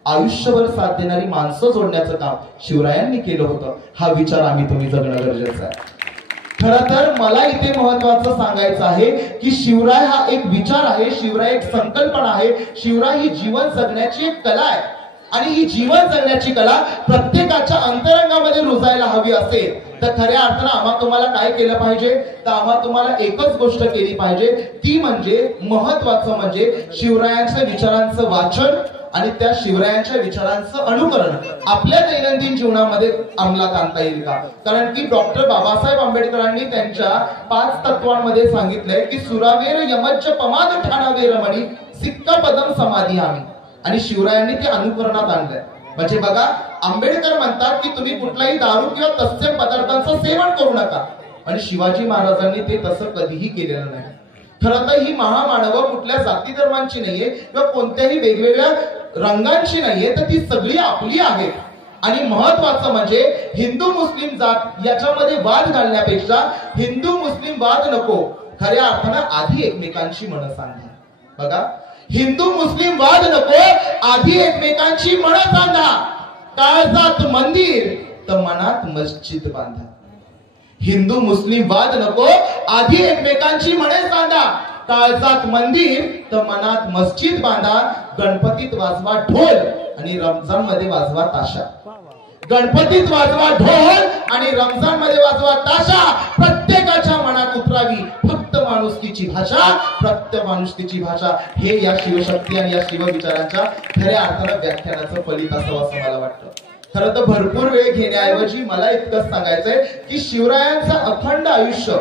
आयुष्यभर साथ देणारी माणसं जोडण्याचं काम शिवरायांनी केलं होतं. हा विचार आम्ही तुम्ही जगणं गरजेचं आहे. खरं तर मला इथे महत्वाचं सांगायचं आहे की शिवराय हा एक विचार आहे, शिवराय एक संकल्पना आहे, शिवराय ही जीवन जगण्याची एक कला आहे. आणि ही जीवन जगण्याची कला प्रत्येकाच्या अंतरंगामध्ये रुजायला हवी असेल तर खऱ्या अर्थानं आम्हा तुम्हाला काय केलं पाहिजे? तर आम्हा तुम्हाला एकच गोष्ट केली पाहिजे, ती म्हणजे महत्वाचं म्हणजे शिवरायांच्या विचारांचं वाचन आणि त्या शिवरायांच्या विचारांचं अनुकरण आपल्या दैनंदिन जीवनामध्ये अंमलात आणता येईल का? कारण की डॉक्टर बाबासाहेब आंबेडकरांनी त्यांच्या 5 तत्वांमध्ये सांगितलंय की सुरावेर यमज्ज पमाद ठाणावे रमणी सिक्का पदम समाधी आम्ही, आणि शिवरायांनी ते अनुकरणात आणलंय. म्हणजे बघा, आंबेडकर म्हणतात की तुम्ही कुठलाही दारू किंवा तत्सम पदार्थांचं सेवन करू नका, आणि शिवाजी महाराजांनी ते तसं कधीही केलेलं नाही. खरं तर ही महामानव कुठल्या जाती धर्मांची नाहीये किंवा कोणत्याही वेगवेगळ्या रंगांची नाहीये, तर ती सगळी आपली आहेत. आणि महत्वाचं म्हणजे हिंदू मुस्लिम जात याच्यामध्ये वाद घालण्यापेक्षा हिंदू मुस्लिम वाद नको, खऱ्या अर्थानं आधी एकमेकांची मनं सांगा. बघा, हिंदू मुस्लिम वाद नको, आधी एकमेकांची मनं सांगा. काळजात मंदिर तर मनात मस्जिद बांधा. हिंदू मुस्लिम वाद नको, आधी एकमेकांची मने सांगा. काळजात मंदिर तर मनात मस्जिद बांधा. गणपतीत वाजवा ढोल आणि रमजान मध्ये वाजवा ताशा. गणपतीत वाजवा ढोल आणि रमजान मध्ये वाजवा ताशा. प्रत्येकाच्या मनात उतरावी फक्त माणुसकीची भाषा, फक्त माणुसकीची भाषा. हे या शिवशक्ती आणि या शिवविचारांच्या खऱ्या अर्थानं व्याख्यानाचं फलित असावं असं मला वाटतं. खरं तर भरपूर वेळ घेण्याऐवजी मला इतकंच सांगायचंय की शिवरायांचं अखंड आयुष्य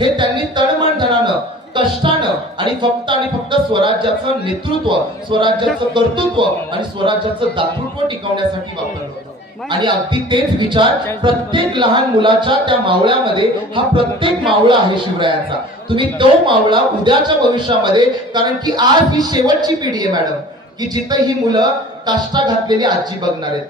हे त्यांनी तळमळ धनानं, कष्टानं आणि फक्त स्वराज्याचं नेतृत्व, स्वराज्याचं कर्तृत्व आणि स्वराज्याचं दातृत्व टिकवण्यासाठी वापरलं होतं. आणि अगदी तेच विचार प्रत्येक लहान मुलाच्या त्या मावळ्यामध्ये, हा प्रत्येक मावळा आहे शिवरायांचा. तुम्ही तो मावळा उद्याच्या भविष्यामध्ये, कारण की आज ही शेवटची पिढी आहे मॅडम की जिथं ही मुलं काष्टा घातलेली आजी बघणार आहेत,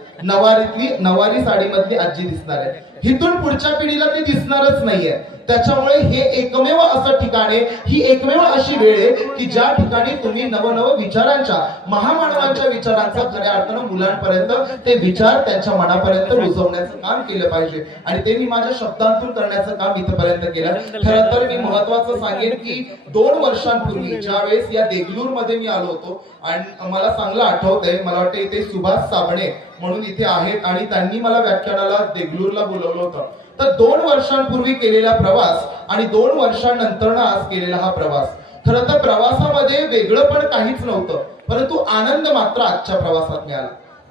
नवारी साडीमधली आजी दिसणार आहे. हिथून पुढच्या पिढीला ते दिसणारच नाहीये. त्याच्यामुळे हे एकमेव असं ठिकाण आहे, ही एकमेव अशी वेळ आहे की ज्या ठिकाणी तुम्ही नवनव विचारांच्या, महामानवांच्या विचारांचा खऱ्या अर्थानं मुलांपर्यंत ते विचार त्यांच्या मनापर्यंत रुजवण्याचं काम केलं पाहिजे. आणि ते मी माझ्या शब्दांतून करण्याचं काम इथपर्यंत केलं. खरं तर मी महत्वाचं सांगेन की 2 वर्षांपूर्वी ज्या वेळेस या देगलूर मध्ये मी आलो होतो, आणि मला चांगलं आठवतंय, मला वाटतं इथे सुभाष साबणे म्हणून इथे आहेत आणि त्यांनी मला व्याख्यानाला देगलूरला बोलवलं होतं. तर 2 वर्षांपूर्वी केलेला प्रवास आणि 2 वर्षांनंतर आज केलेला हा प्रवास, खरं तर प्रवासामध्ये वेगळं पण काहीच नव्हतं, परंतु आनंद मात्र आजच्या प्रवासात मिळाला.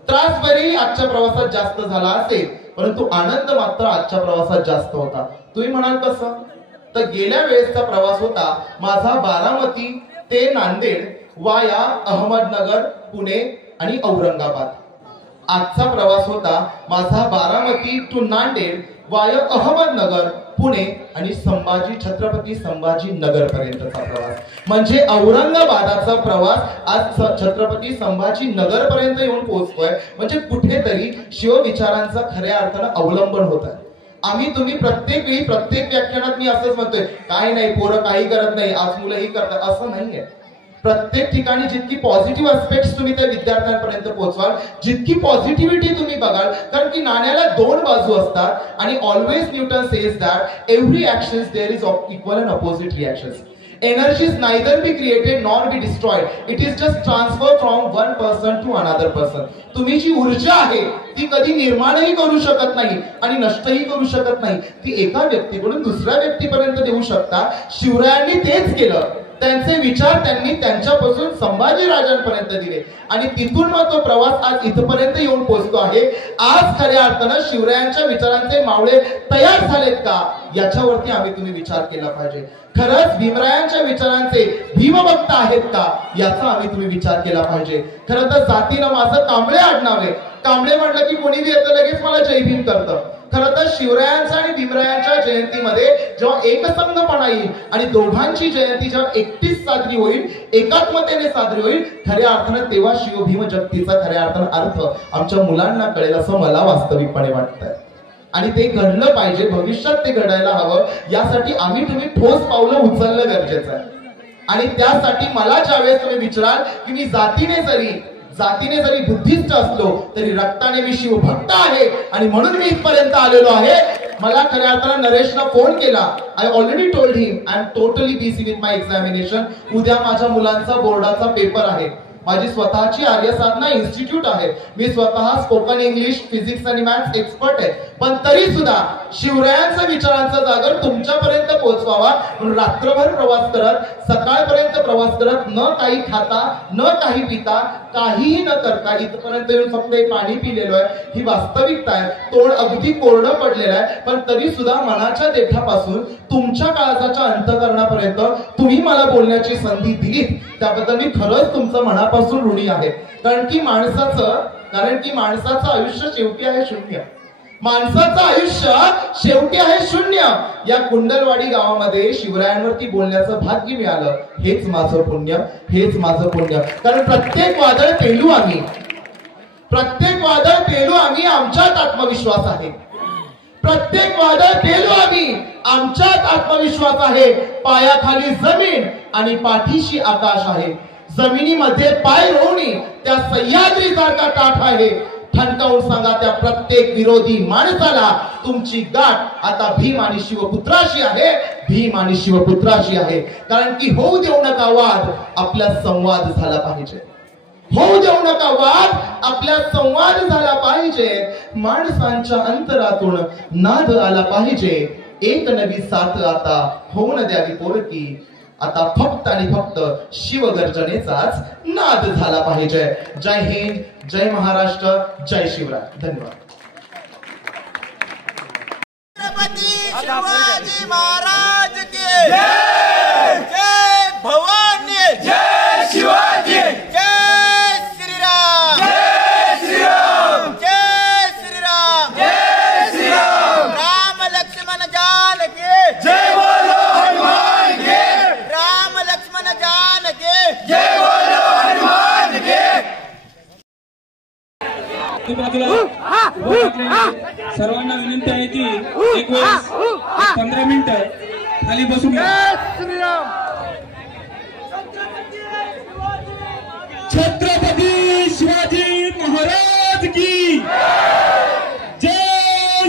त्रास बरी आजच्या प्रवासात जास्त झाला असेल, परंतु आनंद मात्र आजच्या प्रवासात जास्त होता. तुम्ही म्हणाल कसं? तर गेल्या वेळेसचा प्रवास होता माझा बारामती ते नांदेड वाया अहमदनगर, पुणे आणि औरंगाबाद. आजचा प्रवास होता माझा बारामती टू नांदेड वाया अहमदनगर, पुणे आणि छत्रपती संभाजी नगर पर्यंतचा प्रवास. म्हणजे औरंगाबादाचा प्रवास आज छत्रपती संभाजी नगर पर्यंत येऊन पोहोचतोय. म्हणजे कुठेतरी शिवविचारांचा खऱ्या अर्थानं अवलंबन होत आहे. आम्ही तुम्ही प्रत्येक वेळी प्रत्येक व्याख्यानात मी असंच म्हणतोय, काही नाही पोरं काही करत नाही, आज मुलं ही करतात, असं नाहीये. प्रत्येक ठिकाणी जितकी पॉझिटिव्ह अस्पेक्ट्स तुम्ही त्या विद्यार्थ्यांपर्यंत पोहोचवाल, जितकी पॉझिटिव्हिटी तुम्ही बघाल, कारण की नाण्याला 2 बाजू असतात आणि always Newton says that every action there is equal and opposite reactions. Energy is neither be created nor be destroyed, it is just transfer from one person to another person. तुम्ही जी ऊर्जा आहे ती कधी निर्माणही करू शकत नाही आणि नष्टही करू शकत नाही, ती एका व्यक्तीकडून दुसऱ्या व्यक्तीपर्यंत देऊ शकता. शिवरायांनी तेच केलं. त्यांचे विचार त्यांनी त्यांच्यापासून संभाजी राजांपर्यंत दिले आणि तिथून मग तो प्रवास आज इथपर्यंत येऊन पोहोचतो आहे. आज खऱ्या अर्थानं शिवरायांच्या विचारांचे मावळे तयार झालेत का, याच्यावरती आम्ही तुम्ही विचार केला पाहिजे. खरंच भीमरायांच्या विचारांचे भीमभक्त आहेत का, याचा आम्ही तुम्ही विचार केला पाहिजे. खरं तर जातीनं माझं कांबळे आडनाव आहे. कांबळे म्हणलं की कोणी बी येतं लगेच मला जय भीम करतं. खरं तर शिवरायांच्या आणि भीमरायांच्या जयंतीमध्ये जेव्हा एकसंघपणा येईल आणि दोघांची जयंती जेव्हा एकटीच साजरी होईल, एकात्मतेने साजरी होईल, खऱ्या अर्थानं तेव्हा शिवभीम जगतीचा खऱ्या अर्थानं अर्थ आमच्या मुलांना कळेल असं मला वास्तविकपणे वाटतंय. आणि ते घडलं पाहिजे, भविष्यात ते घडायला हवं, यासाठी आम्ही तुम्ही ठोस पावलं उचलणं गरजेचं आहे. आणि त्यासाठी मला ज्यावेळेस तुम्ही विचाराल की मी जातीने जरी बुद्धिस्ट असलो तरी रक्ताने मी शिवभक्त आहे आणि म्हणून मी इथपर्यंत आलेलो आहे. मला खऱ्या अर्थानं नरेशला फोन केला. I already told him I am totally busy with my examination. उद्या माझ्या मुलांचा बोर्डाचा पेपर आहे. माझी स्वतःची आर्य साधना इन्स्टिट्यूट आहे. मी स्वतः स्पोकन इंग्लिश, फिजिक्स आणि मॅथ्स एक्सपर्ट आहे. पण तरी सुद्धा शिवरायांच्या विचारांचा जागर तुमच्यापर्यंत पोहोचवावा म्हणून रात्रभर प्रवास करत, सकाळपर्यंत प्रवास करत, न काही खाता, न काही पिता, काहीही न करता इथपर्यंत येऊन फक्त एक पाणी पिलेलो आहे. ही वास्तविकता आहे. तोंड अगदी कोरडं पडलेलं आहे. पण तरी सुद्धा मनाच्या देठापासून तुमच्या काळजाच्या अंतःकरणापर्यंत तुम्ही मला बोलण्याची संधी दिलीत, त्याबद्दल मी खरंच तुमचं मनापासून ऋणी आहे. कारण की माणसाचं आयुष्य शेवटी आहे शून्य. माणसाचं आयुष्य शेवटी आहे शून्य. या कुंडलवाडी गावामध्ये शिवरायांवरती बोलण्याचं भाग्य मिळालं. हेच माझं पुण्य. कारण प्रत्येक वादळ पेलू आम्ही आमच्यात आत्मविश्वास आहे. आमच्यात आत्मविश्वास आहे. पायाखाली जमीन आणि पाठीशी आकाश आहे. जमिनीमध्ये पाय रोवणी त्या सह्याद्री सारखा टाठ आहे. ठणकावून सांगा त्या प्रत्येक विरोधी माणसाला तुमची गाठ आता भीम आणि शिवपुत्राशी आहे. कारण की होऊ देऊ नका वाद, आपला संवाद झाला पाहिजे. माणसांच्या अंतरातून नाद आला पाहिजे. एक नवी साथ आता होऊन द्यावी पोरकी. आता फक्त आणि फक्त शिवगर्जनेचाच नाद झाला पाहिजे. जय हिंद, जय महाराष्ट्र, जय शिवराय. धन्यवाद. छत्रपती शिवाजी महाराज की जय. जय भवानी, जय शिवाजी, जय श्रीराम, जय श्रीराम, जय श्रीराम, जय श्रीराम. राम लक्ष्मण जानकी जय बोलो हनुमान की. राम लक्ष्मण जानकी जय बोलो हनुमान की. सर्वांना विनंती आहे की एक वेळेस 15 मिनिटं खाली बसून छत्रपती शिवाजी महाराज की जय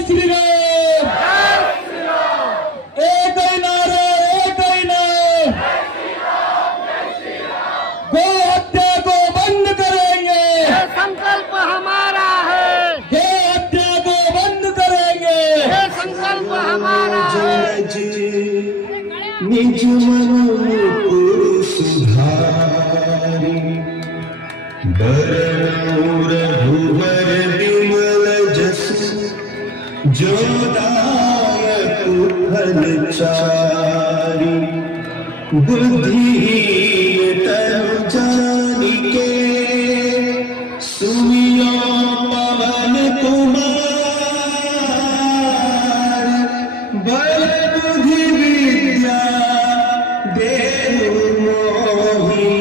श्रीराम. एकही नारा, गो हत्या को बंद करेंगे, ये संकल्प हमारा है. गो हत्या को बंद करेंगे, ये संकल्प हमारा है. निज मन सुधारी बरनूर भुवर विमल जस जो दायक फल चारी. बुद्धि तनु जानिके सुमियो पवन कुमार. बल बुद्धि विद्या देहु मोहि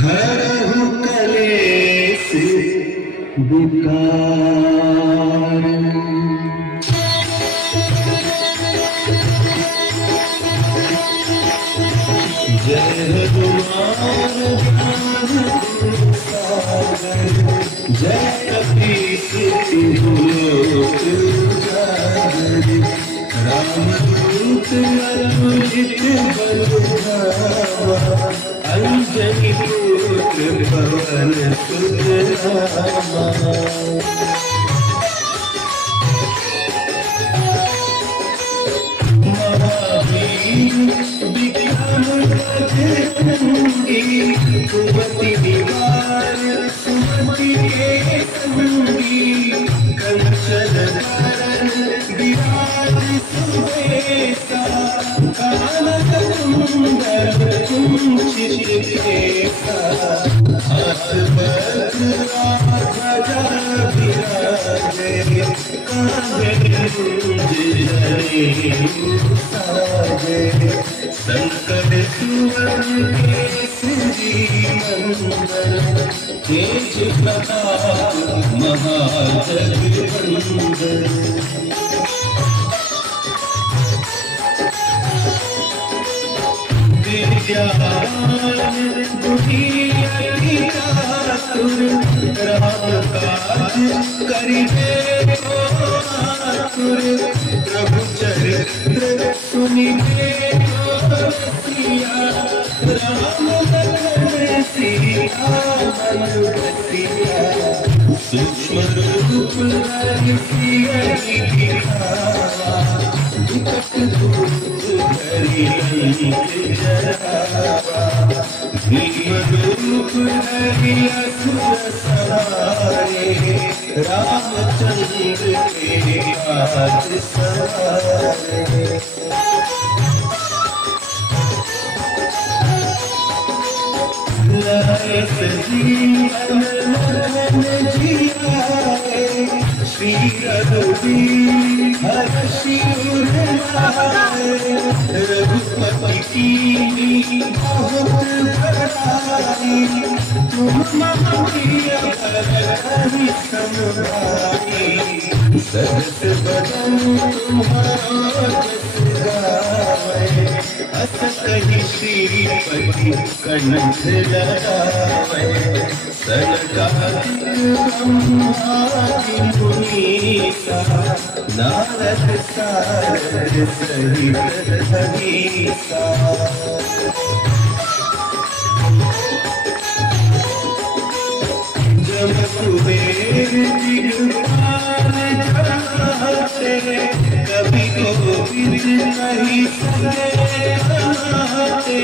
हरहु कलेश विकार. जय कुमार जय कपीस रामदूत अरुणित बलधामा. अंजनी पुत्र पवन सुत रामा. कुवती निवार सुमति के संगी. कंचन धरण विराज सुबेसा. कानन कुंडल कुंचित केसा. हाथ वज्र ध्वजा विराजे. कांधे मुंज जनेऊ साजे. संकट सुवन केसरी मंगल तेज प्रताप महाजगवंदन। विद्यावान बुद्धि अति चातुर राम काज करिबे को आतुर। प्रभु चरित्र सुनिबे को रसिया राम लखन सीता मन बसिया। सूक्ष्म रूप धरि सियहि दिखावा विकट रूप धरि लंक जरावा। भीम रूप धरि असुर संहारे रामचंद्र के काज सवारे। लाए सजीवन लखन जियाए श्री रघुवीर शिवर लाए। रघुपति कीन्ही बहुत बड़ाई तुम मम प्रिय भरत समुराई। सहस बदन तुम्हारा जस गावै अस कहि श्रीपति कंठ लगावै। सनकादिक ब्रह्मादि मुनीसा नारद सारद सहित अहिसा। जब कुबेर दिगपाल जाते कभी गोविंद नहीं सके आते।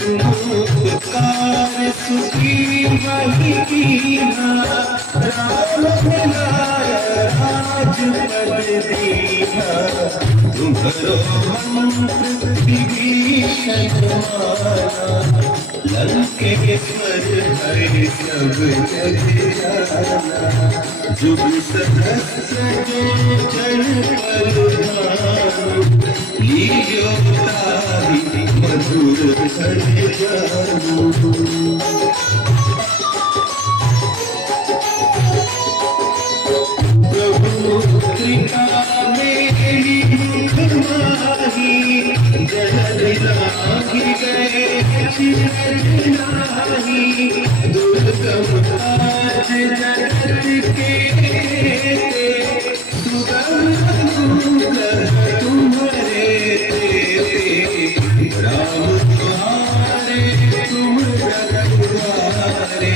तुम उपकार सुखी वही कीना राम मिलाया राज पद दीना। तुम्हारो मंत्र विभीषण माना लंकेश्वर हरि सब जग जाना। जुग सहस्र जो जन पर भानु लीजो ताहि मधुर फल जानू। प्रभु कृपा मेरी मुख माही जलधि लागी गए चिरंज नाही। दुर्गम काज जगत के सुगम दूर तुम्हारे तेरे। राम तुम्हारे तुम रघुवारे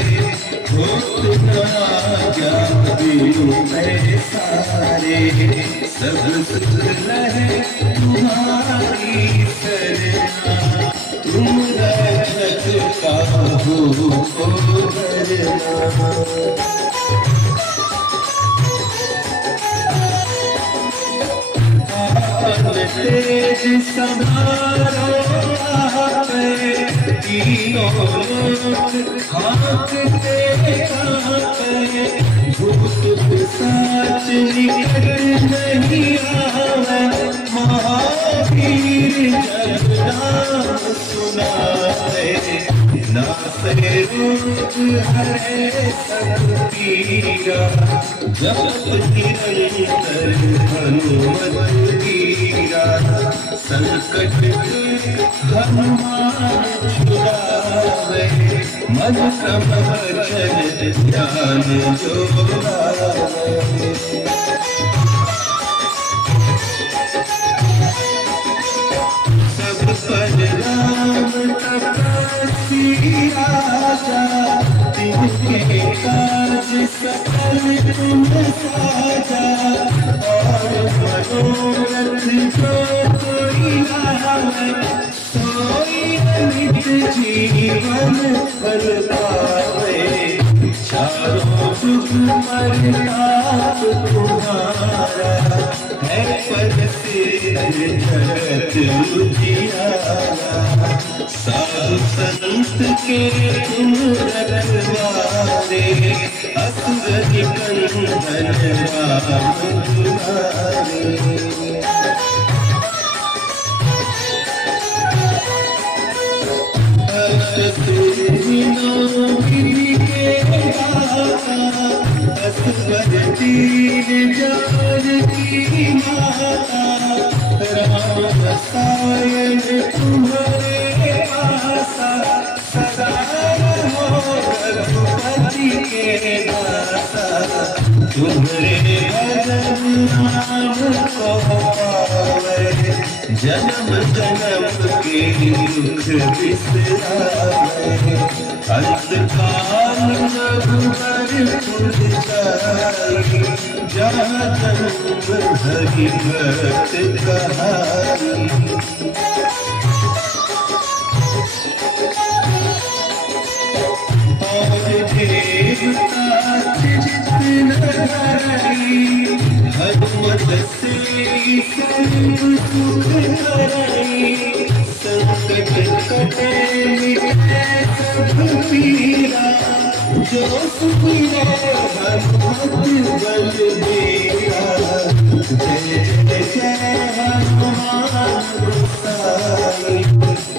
हो तुम राजा बिनु पैसारे। सब सुख लहे तुम्हारी सरना तुम रक्षक काहू को डरना। तेज समारो आवे तीनों लोक कांपते कांपे। भूत पिशाच निकट नहीं आवे महावीर जब नाम सुनावे। नासे रोग हरे सब पीरा जपत निरंतर हनुमत वीरा। संकट हनुमान छुड़ावे मन क्रम वचन ध्यान जो लावे। सब पर राम तपस्वी राजा तिनके काज सकल तुम साजा। और मनोरथ जो कोई लावे सोई अमित जीवन फल पावे। चारों जुग परताप तुम्हारा है पद सिद्ध जगत उजियारा। साधु संत के तुम रखवारे असुर निकंदन राम तुम्हारे। तीनों विधि के दाता असवर तीन जान की माता राम रसायन तुम्हारे आशा सदा रहो रघुपति के दाता तुम्हारे भजन नाम को पावे जन्म जन्म के दुख बिसरावे अंतकाल रघुबर पुर जाई जहाँ जन्म हरि भक्त कहाई हनुमत से सर्व सुख हराई संकट कटे मिटे सब पीरा जो सुमिरे हनुमत बलबीरा जय जय हनुमान गोसाई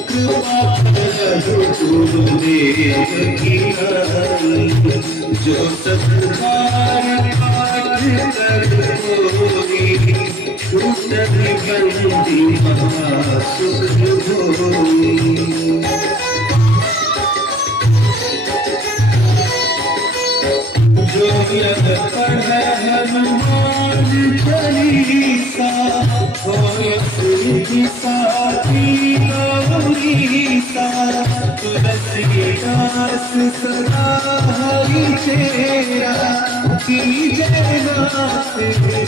कृपा करो गुरुदेव की नाई जो सब पाठ करोगी उतनी बंदी महासुख होगी जो यद पढ़े हनुमान चालीसा होय सुखी साथी गौरीसा तुलसीदास सदा हरि चेरा की जय नाथ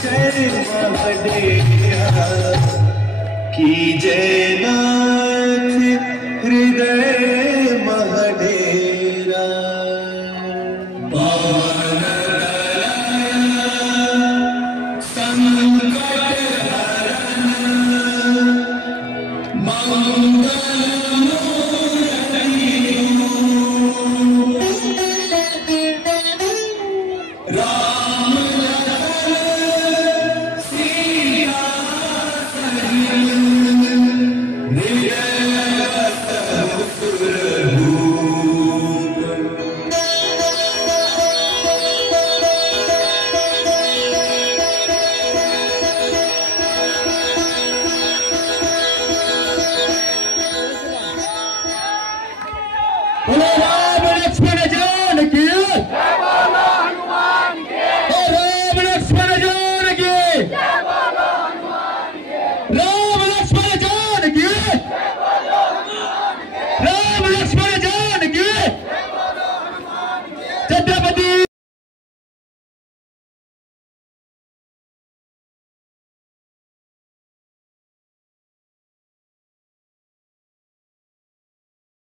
जय महादेवा की जय नाथ हृदय महाडेरा छत्रपति